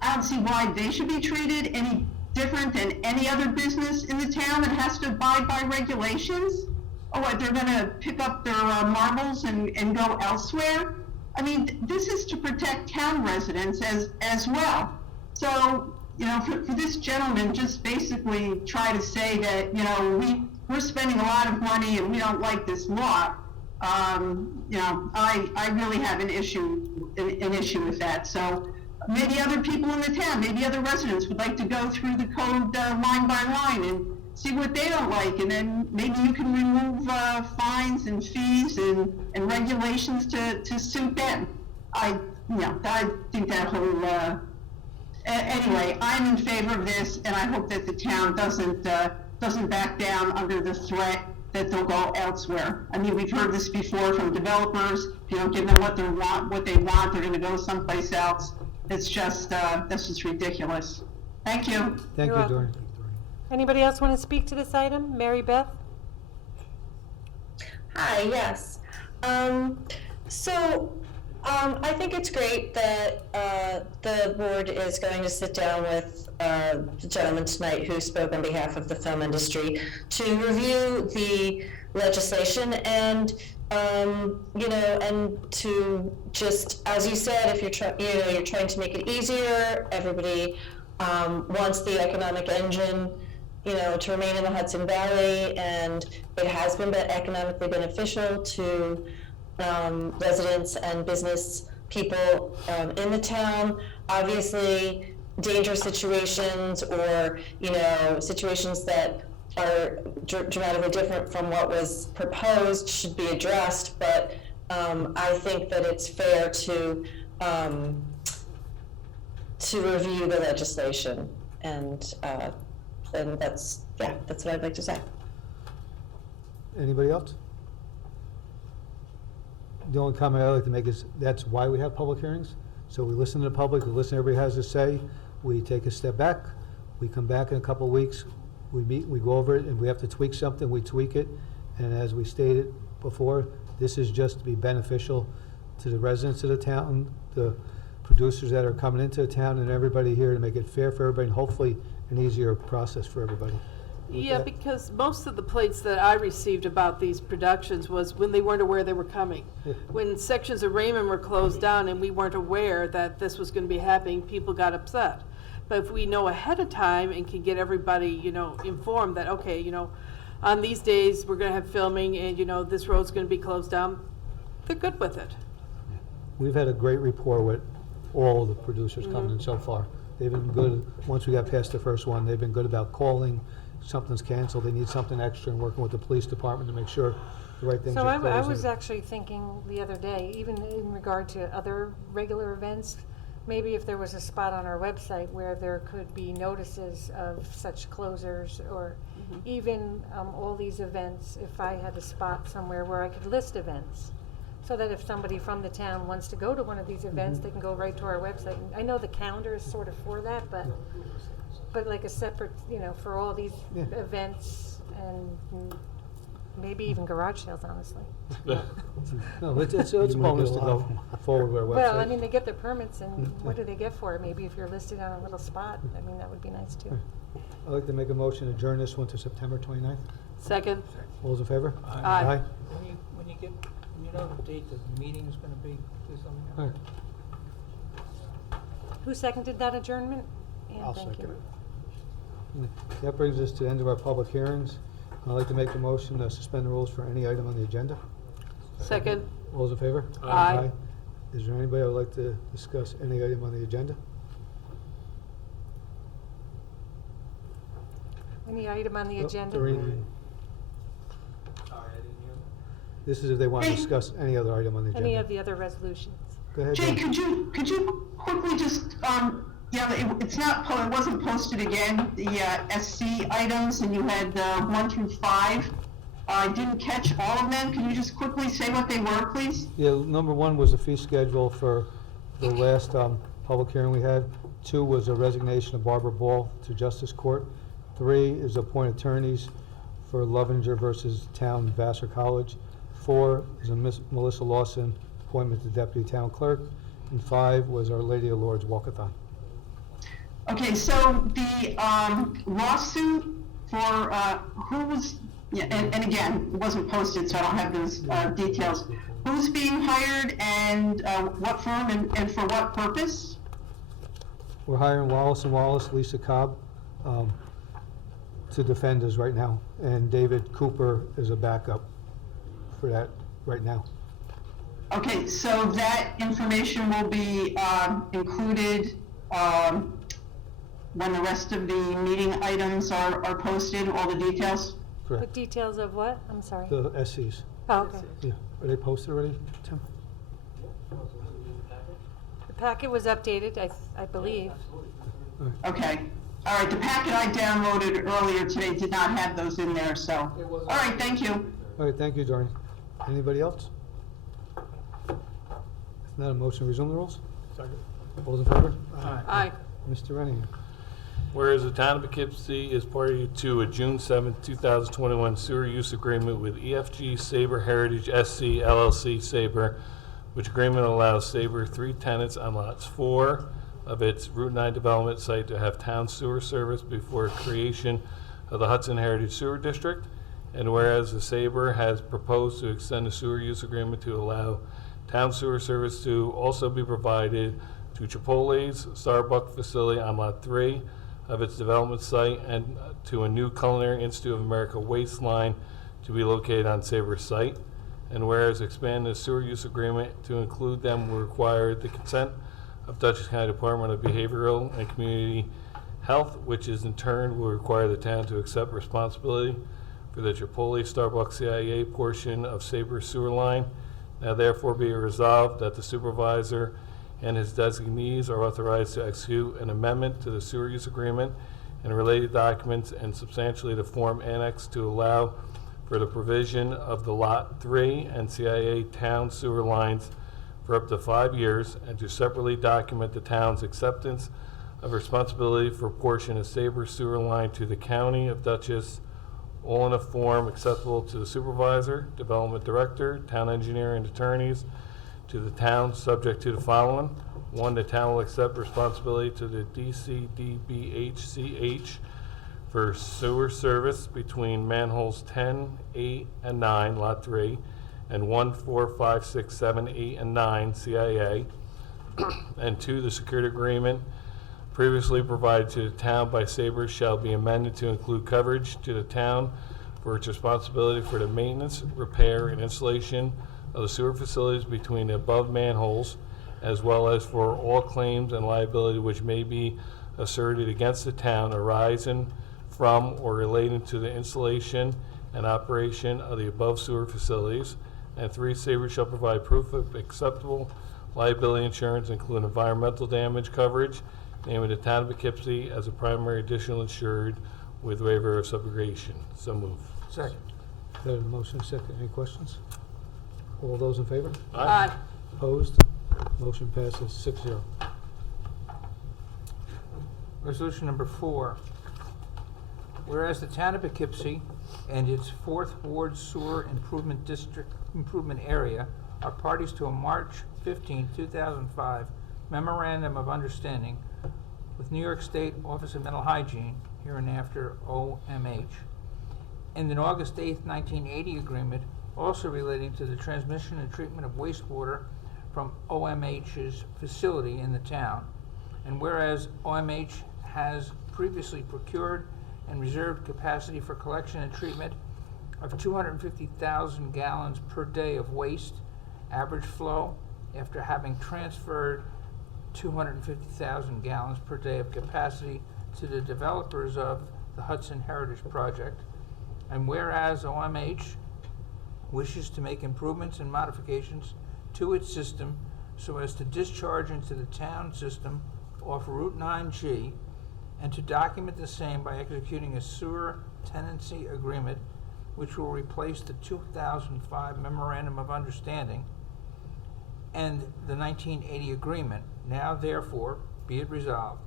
I don't see why they should be treated any different than any other business in the town that has to abide by regulations. Oh, what, they're gonna pick up their marbles and go elsewhere? I mean, this is to protect town residents as well. So, for this gentleman just basically try to say that, we're spending a lot of money and we don't like this law, I really have an issue with that. So maybe other people in the town, maybe other residents would like to go through the code line by line and see what they don't like, and then maybe you can remove fines and fees and regulations to suit them. I think that whole. Anyway, I'm in favor of this, and I hope that the town doesn't back down under the threat that they'll go elsewhere. I mean, we've heard this before from developers. If you don't give them what they want, they're going to go someplace else. It's just that's just ridiculous. Thank you. Thank You're you, Doreen. Anybody else want to speak to this item? Mary Beth? Hi, yes. I think it's great that the board is going to sit down with the gentleman tonight who spoke on behalf of the film industry to review the legislation and, and to just, as you said, if you're trying to make it easier, everybody wants the economic engine to remain in the Hudson Valley, and it has been economically beneficial to residents and business people in the town. Obviously, dangerous situations or situations that are dramatically different from what was proposed should be addressed. But I think that it's fair to review the legislation, and that's what I'd like to say. Anybody else? The only comment I'd like to make is that's why we have public hearings. So we listen to the public, we listen to what everybody has to say, we take a step back, we come back in a couple of weeks, we meet, we go over it, and we have to tweak something, we tweak it. And as we stated before, this is just to be beneficial to the residents of the town, the producers that are coming into the town, and everybody here, to make it fair for everybody, and hopefully an easier process for everybody. With Yeah, that- because most of the plates that I received about these productions was when they weren't aware they were coming. Yeah. When sections of Raymond were closed down and we weren't aware that this was gonna be happening, people got upset. But if we know ahead of time and can get everybody, informed that, okay, on these days, we're gonna have filming and, this road's gonna be closed down, they're good with it. We've had a greght rapport with all of the producers coming in so far. They've been good, once we got past the first one, they've been good about calling, something's canceled, they need something extra, and working with the police department to make sure the right things So are I closed. was actually thinking the other day, even in regard to other regular events, maybe if there was a spot on our website where there could be notices of such closures, or even all these events, if I had a spot somewhere where I could list events, so that if somebody from the town wants to go to one of these events, they can go right to our website. And I know the calendar is sort of for that, but like a separate, for all these Yeah. events and maybe even garage sales, honestly. No, it's a bonus to go forward with our website. Well, I mean, they get their permits, and what do they get for it? Maybe if you're listed on a little spot, I mean, that would be nice too. I'd like to make a motion to adjourn this one to September 29th. Second. All those in favor? Aye. When you know the date the meeting's gonna be, do something. All right. Who seconded that adjournment? Ann, I'll thank second you. it. That brings us to the end of our public hearings. I'd like to make a motion to suspend the rules for any item on the agenda. Second. All those in favor? Aye. Is there anybody who would like to discuss any item on the agenda? Any item on the Oh, agenda? Doreen. This is if they want to discuss any other item on the agenda. Any of the other resolutions? Go ahead, Jay, Doreen. could you quickly just, it's not, it wasn't posted again, the SC items, and you had 1 through 5. I didn't catch all of them. Can you just quickly say what they were, please? Yeah, number 1 was the fee schedule for the last public hearing we had. 2 was a resignation of Barbara Ball to Justice Court. 3 is appoint attorneys for Lovinger versus Town Vassar College. 4 is a Melissa Lawson appointment to Deputy Town Clerk. And 5 was Our Lady of Lourdes Walkathon. Okay, so the lawsuit for who was, and again, it wasn't posted, so I don't have those details. Who's being hired and what firm and for what purpose? We're hiring Wallace & Wallace, Lisa Cobb, to defend us right now. And David Cooper is a backup for that right now. Okay, so that information will be included when the rest of the meeting items are posted, all the details? The Correct. details of what? I'm sorry. The SCs. Oh, okay. Yeah. Are they posted already, Tim? The packet was updated, I believe. Okay. All right, the packet I downloaded earlier today did not have those in there, so. All right, thank you. All right, thank you, Doreen. Anybody else? If not, a motion to resume the rules? Second. All those in favor? Aye. Mr. Rennie. Whereas the town of Poughkeepsie is party to a June 7, 2021 sewer use agreement with EFG Sabre Heritage SC LLC Sabre, which agreement allows Sabre 3 tenants on lots 4 of its Route 9 development site to have town sewer service before creation of the Hudson Heritage Sewer District. And whereas the Sabre has proposed to extend the sewer use agreement to allow town sewer service to also be provided to Chipotle's Starbucks facility on Lot 3 of its development site and to a new Culinary Institute of America waste line to be located on Sabre's site. And whereas expand the sewer use agreement to include them will require the consent of Dutchess County Department of Behavioral and Community Health, which is in turn will require the town to accept responsibility for the Chipotle Starbucks CIA portion of Sabre's sewer line. Now therefore be it resolved that the supervisor and his designees are authorized to execute an amendment to the sewer use agreement and related documents and substantially the form annexed to allow for the provision of the Lot 3 and CIA town sewer lines for up to 5 years, and to separately document the town's acceptance of responsibility for a portion of Sabre sewer line to the County of Dutchess, all in a form acceptable to the supervisor, development director, town engineer, and attorneys to the town, subject to the following. 1, the town will accept responsibility to the DCDBHCH for sewer service between manholes 10, 8, and 9, Lot 3, and 1, 4, 5, 6, 7, 8, and 9, CIA. And 2, the security agreement previously provided to the town by Sabre shall be amended to include coverage to the town for its responsibility for the maintenance, repair, and installation of the sewer facilities between the above manholes, as well as for all claims and liability which may be asserted against the town arising from or relating to the installation and operation of the above sewer facilities. And 3, Sabre shall provide proof of acceptable liability insurance, including environmental damage coverage, naming the town of Poughkeepsie as a primary additional insured with waiver of subrogation. So move. Second. Got a motion second. Any questions? All those in favor? Aye. Opposed? Motion passes 6-0. Resolution number 4. Whereas the town of Poughkeepsie and its 4th Ward Sewer Improvement District Improvement Area are parties to a March 15, 2005 Memorandum of Understanding with New York State Office of Mental Hygiene, hereinafter OMH, and an August 8, 1980 agreement also relating to the transmission and treatment of wastewater from OMH's facility in the town. And whereas OMH has previously procured and reserved capacity for collection and treatment of 250,000 gallons per day of waste, average flow, after having transferred 250,000 gallons per day of capacity to the developers of the Hudson Heritage Project. And whereas OMH wishes to make improvements and modifications to its system so as to discharge into the town system off Route 9G, and to document the same by executing a sewer tenancy agreement which will replace the 2005 Memorandum of Understanding and the 1980 agreement. Now therefore be it resolved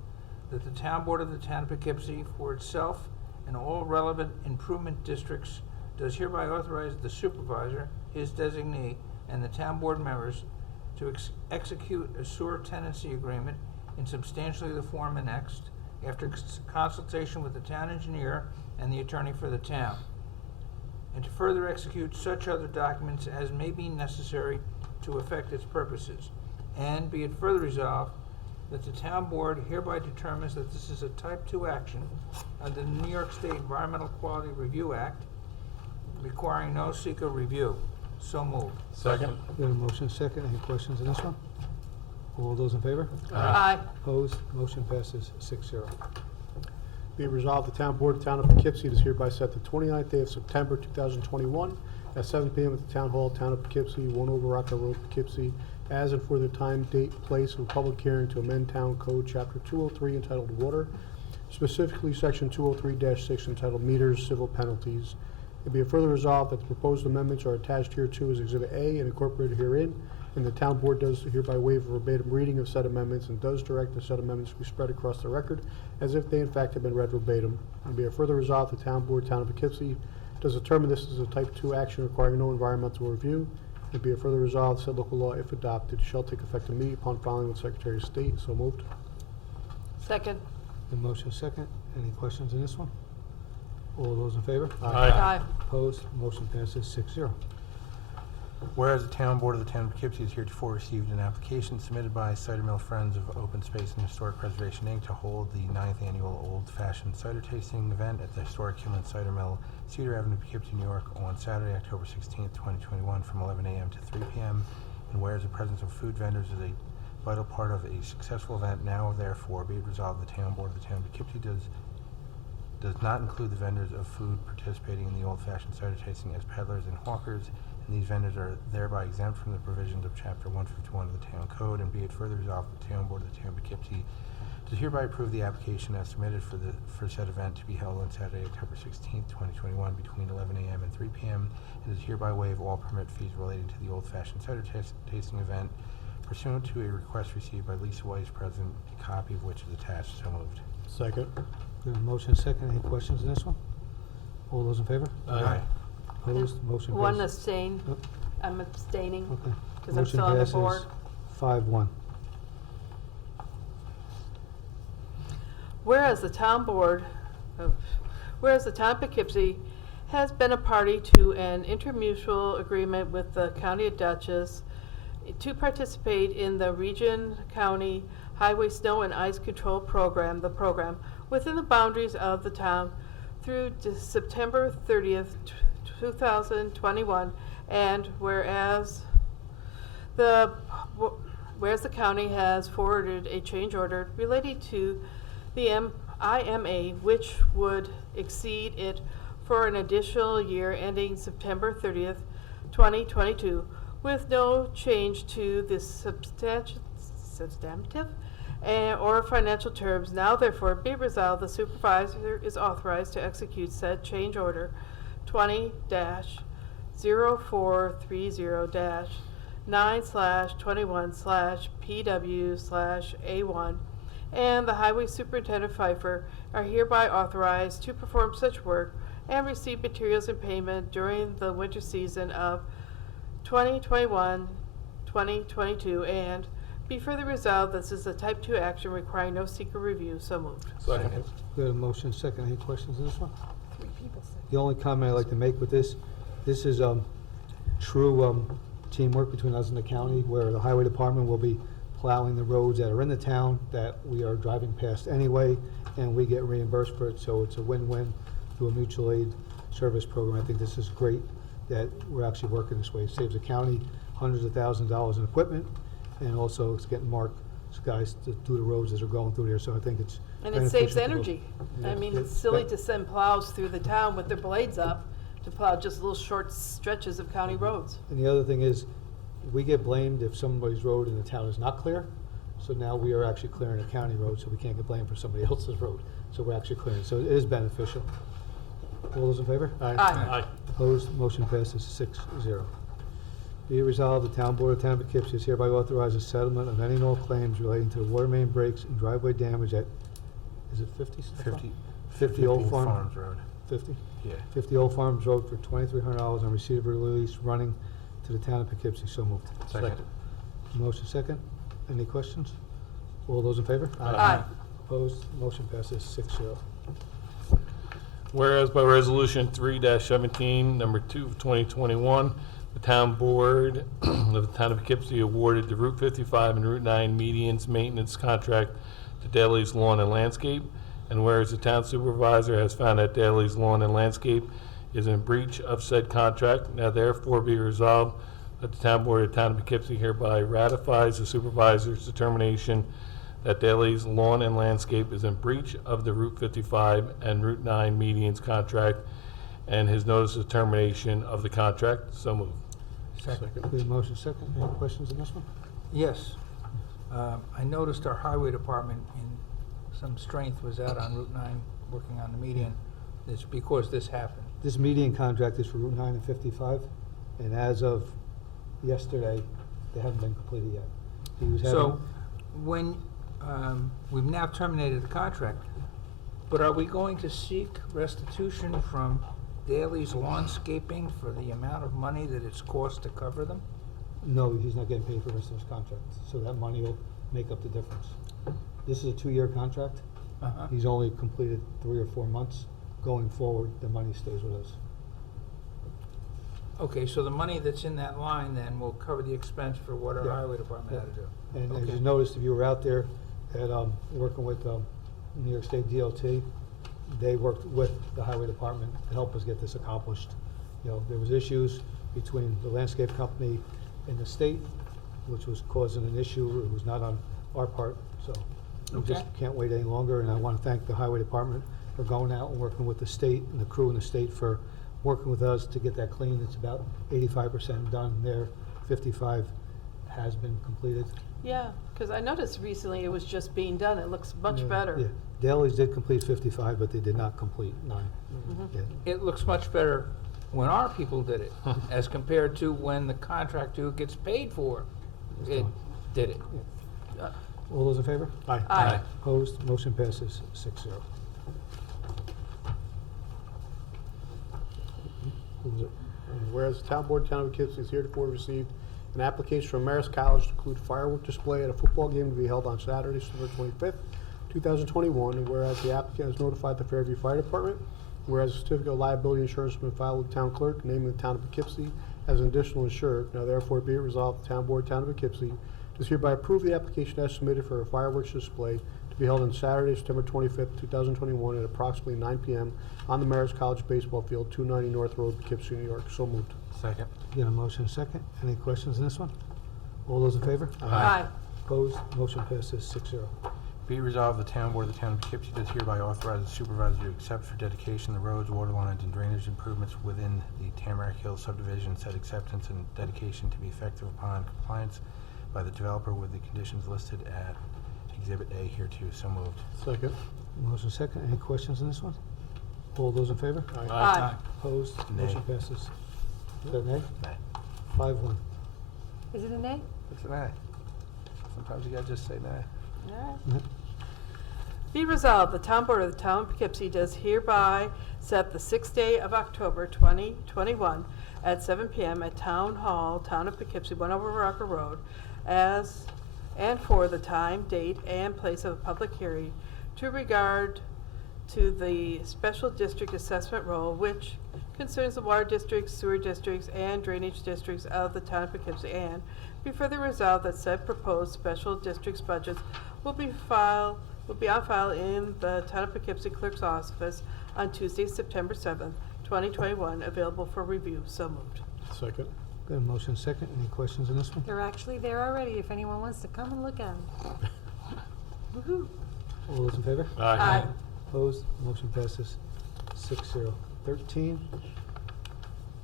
that the Town Board of the Town of Poughkeepsie, for itself and all relevant improvement districts, does hereby authorize the supervisor, his designee, and the town board members to execute a sewer tenancy agreement in substantially the form annexed, after consultation with the town engineer and the attorney for the town, and to further execute such other documents as may be necessary to effect its purposes. And be it further resolved that the town board hereby determines that this is a type 2 action under the New York State Environmental Quality Review Act, requiring no seeker review. So moved. Second. We have a motion and a second. Any questions on this one? All those in favor? Aye. Opposed? Motion passes 6-0. Be it resolved, the Town Board of the Town of Poughkeepsie does hereby set the 29th day of September 2021 at 7 p.m. at the Town Hall, Town of Poughkeepsie, 1 Over Rocker Road, Poughkeepsie, as and for the time, date, place of public hearing to amend Town Code Chapter 203 entitled Water, specifically Section 203-6 entitled Meters, Civil Penalties. It be it further resolved that the proposed amendments are attached hereto as Exhibit A and incorporated herein, and the Town Board does hereby waive a verbatim reading of said amendments and does direct the said amendments to be spread across the record as if they in fact have been read verbatim. And be it further resolved, the Town Board, Town of Poughkeepsie, does determine this is a Type 2 action requiring no environmental review. And be it further resolved, said local law, if adopted, shall take effect immediately upon filing with Secretary of State. So moved. Second. The motion second. Any questions on this one? All those in favor? Aye. Opposed? Motion passes 6-0. Whereas the Town Board of the Town of Poughkeepsie has heretofore received an application submitted by Cider Mill Friends of Open Space and Historic Preservation, Inc. to hold the 9th annual Old Fashioned Cider Tasting event at the historic Kinlan Cider Mill, Cedar Avenue, Poughkeepsie, New York, on Saturday, October 16th, 2021, from 11 a.m. to 3 p.m. And whereas the presence of food vendors is a vital part of a successful event, now therefore be it resolved the Town Board of the Town of Poughkeepsie does not include the vendors of food participating in the Old Fashioned Cider Tasting as peddlers and hawkers, and these vendors are thereby exempt from the provisions of Chapter 151 of the Town Code. And be it further resolved, the Town Board of the Town of Poughkeepsie does hereby approve the application as submitted for said event to be held on Saturday, October 16th, 2021, between 11 a.m. and 3 p.m. and does hereby waive all permit fees relating to the Old Fashioned Cider Tasting event pursuant to a request received by Lisa Weiss, President, a copy of which is attached. So moved. Second. We have a motion second. Any questions on this one? All those in favor? Aye. Opposed? Motion One passes. abstain. Oh, I'm abstaining okay. because I'm still on the board. Motion passes 5-1. Whereas the Town Board, whereas the Town of Poughkeepsie has been a party to an intermutual agreement with the County of Dutchess to participate in the Region County Highway Snow and Ice Control Program, the program, within the boundaries of the town through September 30th, 2021, and whereas the county has forwarded a change order relating to the IMA, which would exceed it for an additional year ending September 30th, 2022, with no change to the substantive or financial terms. Now therefore be resolved, the supervisor is authorized to execute said change order 20-0430-9/21/PW/A1, and the Highway Superintendent Pfeiffer are hereby authorized to perform such work and receive materials and payment during the winter season of 2021, 2022, and be further resolved, this is a type 2 action requiring no secret review. So moved. Second. We have a motion second. Any questions on this one? 3 people said. The only comment I'd like to make with this is true teamwork between us and the county, where the highway department will be plowing the roads that are in the town that we are driving past anyway, and we get reimbursed for it, so it's a win-win through a mutual aid service program. I think this is great that we're actually working this way. It saves the county hundreds of thousands of dollars in equipment, and also it's getting Mark's guys to do the roads as they're going through there, so I think it's And it saves beneficial to both. energy. I Yeah, mean, yeah, it's silly yeah. to send plows through the town with their blades up to plow just little short stretches of county roads. And the other thing is, we get blamed if somebody's road in the town is not clear. So now we are actually clearing a county road, so we can't get blamed for somebody else's road. So we're actually clearing, so it is beneficial. All those in favor? Aye. Opposed, motion passes 6-0. Be it resolved, the town board of Town of Poughkeepsie is hereby authorizes settlement of any and all claims relating to the water main breaks and driveway damage at, is it 50? Stefan? 50 Old Farms Road. 50? Yeah. 50 Old Farms Road for $2,300 on receipt of a release running to the town of Poughkeepsie. So moved. Second. Motion second. Any questions? All those in favor? Aye. Opposed? Motion passes 6-0. Whereas by Resolution 3-17, number 2 of 2021, the Town Board of the Town of Poughkeepsie awarded the Route 55 and Route 9 medians maintenance contract to Daly's Lawn and Landscape. And whereas the Town Supervisor has found that Daly's Lawn and Landscape is in breach of said contract, now therefore be resolved that the Town Board of the Town of Poughkeepsie hereby ratifies the Supervisor's determination that Daly's Lawn and Landscape is in breach of the Route 55 and Route 9 medians contract and his notice of termination of the contract. So moved. Second. We have motion second. Any questions on this one? Yes. I noticed our highway department in some strength was out on Route 9 working on the median. It's because this happened. This median contract is for Route 9 and 55, and as of yesterday, they haven't been completed yet. He was having, So, when, we've now terminated the contract, but are we going to seek restitution from Daly's Lawnscaping for the amount of money that it's cost to cover them? no, he's not getting paid for the rest of his contract, so that money will make up the difference. This is a 2-year contract. Uh-huh. He's only completed 3 or 4 months. Going forward, the money stays with us. Okay, so the money that's in that line then will cover the expense for what our Yeah. highway department had to do? And as Okay. you noticed, if you were out there at, working with, New York State DOT, they worked with the highway department to help us get this accomplished. You know, there was issues between the landscape company and the state, which was causing an issue. It was not on our part, so we just Okay. can't wait any longer. And I want to thank the highway department for going out and working with the state and the crew in the state for working with us to get that clean. It's about 85% done there. 55 has been completed. Yeah, because I noticed recently it was just being done. It looks much Yeah, better. Yeah, Daley's did complete 55, but they did not complete 9. Yeah. It looks much better when our people did it, as compared to when the contractor who gets paid for it did it. All those in favor? Aye. Opposed? Motion passes 6-0. Who's it? Whereas the Town Board, Town of Poughkeepsie is heretofore received an application from Marist College to include firework display at a football game to be held on Saturday, September 25th, 2021, and whereas the applicant has notified the Fairview Fire Department, whereas a certificate of liability insurance has been filed with the town clerk, naming the Town of Poughkeepsie as an additional insured, now therefore be it resolved, the Town Board, Town of Poughkeepsie does hereby approve the application as submitted for a fireworks display to be held on Saturday, September 25th, 2021, at approximately 9 p.m. on the Marist College baseball field, 290 North Road, Poughkeepsie, New York. So moved. Second. Get a motion second. Any questions on this one? All those in favor? Aye. Opposed? Motion passes 6-0. Be it resolved, the Town Board of the Town of Poughkeepsie does hereby authorize the supervisor to accept for dedication the roads, water lines, and drainage improvements within the Tamarack Hills subdivision, said acceptance and dedication to be effective upon compliance by the developer with the conditions listed at Exhibit A hereto. So moved. Second. Motion second. Any questions on this one? All those in favor? Aye. Opposed? Nay. Motion passes. Is that nay? Nay. 5-1. Is it a nay? It's an aye. Sometimes you gotta just say nay. All right. Be resolved, the Town Board of the Town of Poughkeepsie does hereby set the 6th day of October 2021 at 7 p.m. at Town Hall, Town of Poughkeepsie, 1 over Rocker Road, as and for the time, date, and place of a public hearing to regard to the special district assessment role which concerns the water districts, sewer districts, and drainage districts of the Town of Poughkeepsie, and be further resolved that said proposed special districts budgets will be on file in the Town of Poughkeepsie Clerk's office on Tuesday, September 7th, 2021, available for review. So moved. Second. Got a motion second. Any questions on this one? They're actually there already, if anyone wants to come and look at them. Woo-hoo. All those in favor? Aye. Opposed? Motion passes 6-0. 13,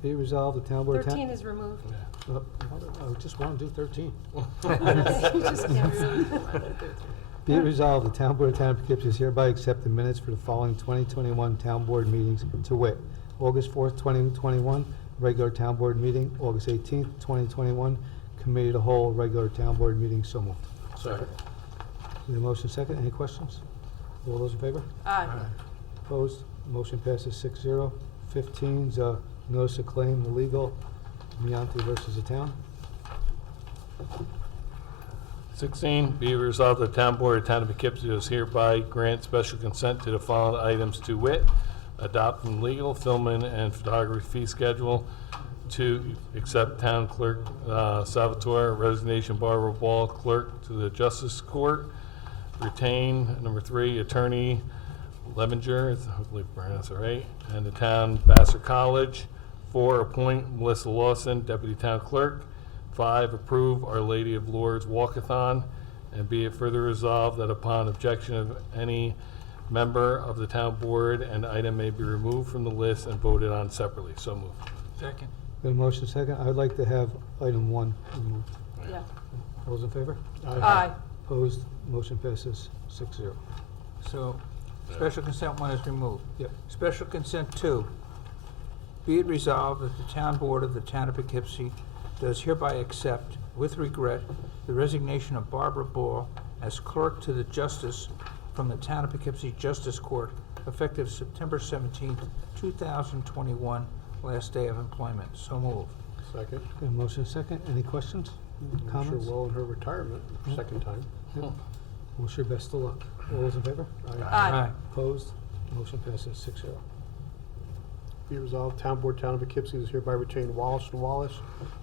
be it resolved, the Town Board of Town... 13 is removed. Oh, I just want to do 13. You just can't really. Be it resolved, the Town Board of Town of Poughkeepsie is hereby accept the minutes for the following 2021 Town Board meetings, to wit, August 4th, 2021, regular Town Board meeting, August 18th, 2021, Committee of the Whole, regular Town Board meeting. So moved. Second. The motion second. Any questions? All those in favor? Aye. Opposed? Motion passes 6-0. 15's notice of claim, the legal, Mianti versus the town. 16, be it resolved that the Town Board of Town of Poughkeepsie does hereby grant special consent to the following items, to wit, adopt from legal, filming, and photography fee schedule. 2, accept Town Clerk Salvatore resignation, Barbara Ball, clerk to the Justice Court. Retain, number 3, Attorney Levinger, hopefully I pronounced it right, and the Town Vassar College. 4, appoint Melissa Lawson, Deputy Town Clerk. 5, approve Our Lady of Lourdes Walkathon, and be it further resolved that upon objection of any member of the town board, an item may be removed from the list and voted on separately. So moved. Second. Got a motion second. I'd like to have item 1 removed. Yeah. All those in favor? Aye. Opposed? Motion passes 6-0. So, special consent 1 is removed. Yep. Special consent 2, be it resolved that the Town Board of the Town of Poughkeepsie does hereby accept, with regret, the resignation of Barbara Ball as clerk to the Justice from the Town of Poughkeepsie Justice Court, effective September 17th, 2021, last day of employment. So moved. Second. Got a motion second. Any questions? I'm sure Comments? well in her retirement, second time. Yep. Wish her best of luck. All those in favor? Aye. Opposed? Motion passes 6-0. Be resolved, Town Board, Town of Poughkeepsie is hereby retain Wallace & Wallace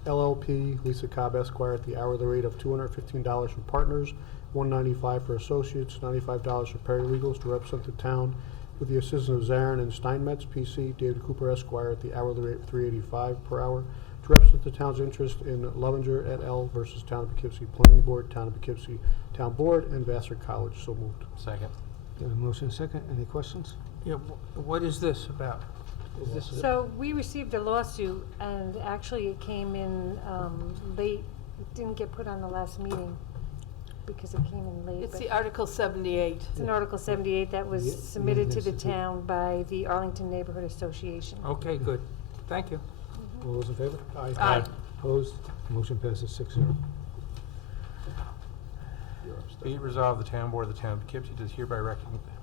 LLP, Lisa Cobb Esquire, at the hourly rate of $215 for partners, $195 for associates, $95 for paralegals to represent the town, with the assistance of Zarin and Steinmetz, PC, David Cooper Esquire, at the hourly rate of $385 per hour, to represent the town's interest in Lovinger et al. Versus Town of Poughkeepsie Planning Board, Town of Poughkeepsie Town Board, and Vassar College. So moved. Second. Got a motion second. Any questions? Yeah, what is this about? Is this So we received a lawsuit, and actually it came in late. It didn't get put on the last meeting because it came in late. It's but the Article 78. it's an Article 78 that was Yeah, submitted to the Institute. town by the Arlington Neighborhood Association. Okay, good. Thank you. All those in favor? Aye. Opposed? Motion passes 6-0. Be it resolved, the Town Board of the Town of Poughkeepsie does hereby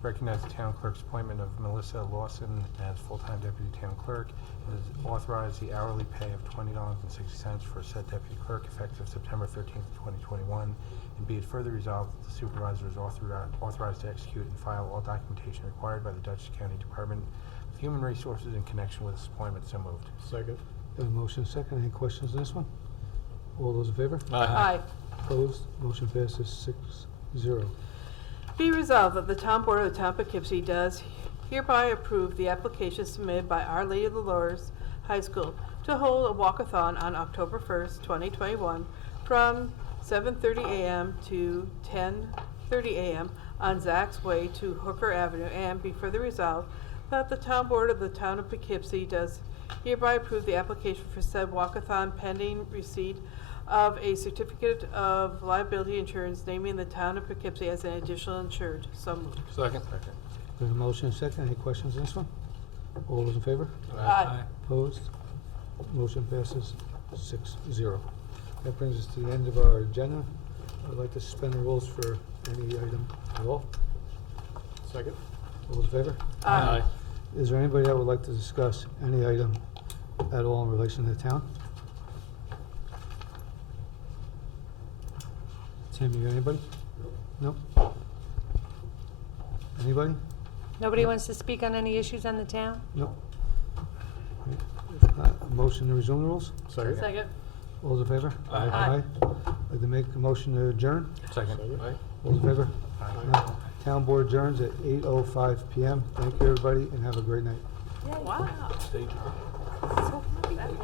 recognize the Town Clerk's appointment of Melissa Lawson as full-time Deputy Town Clerk, and has authorized the hourly pay of $20.60 for said Deputy Clerk effective September 13th, 2021. And be it further resolved that the Supervisor is authorized to execute and file all documentation required by the Dutchess County Department of Human Resources in connection with this appointment. So moved. Second. Got a motion second. Any questions on this one? All those in favor? Aye. Opposed? Motion passes 6-0. Be resolved that the Town Board of the Town of Poughkeepsie does hereby approve the application submitted by Our Lady of the Lourdes High School to hold a walkathon on October 1st, 2021, from 7:30 a.m. to 10:30 a.m. on Zach's Way to Hooker Avenue, and be further resolved that the Town Board of the Town of Poughkeepsie does hereby approve the application for said walkathon pending receipt of a certificate of liability insurance naming the Town of Poughkeepsie as an additional insured. So moved. Second. Got a motion second. Any questions on this one? All those in favor? Aye. Opposed? Motion passes 6-0. That brings us to the end of our agenda. I'd like to suspend the rules for any item at all. Second. All those in favor? Aye. Is there anybody that would like to discuss any item at all in relation to the town? Tim, you got anybody? No? Anybody? Nobody wants to speak on any issues on the town? No? If not, a motion to resume the rules? Second. Second. All those in favor? Aye. Like to make a motion to adjourn? Second. Aye. All those in favor? Aye. Town board adjourns at 8:05 PM. Thank you, everybody, and have a great night. Wow. Stay- So happy.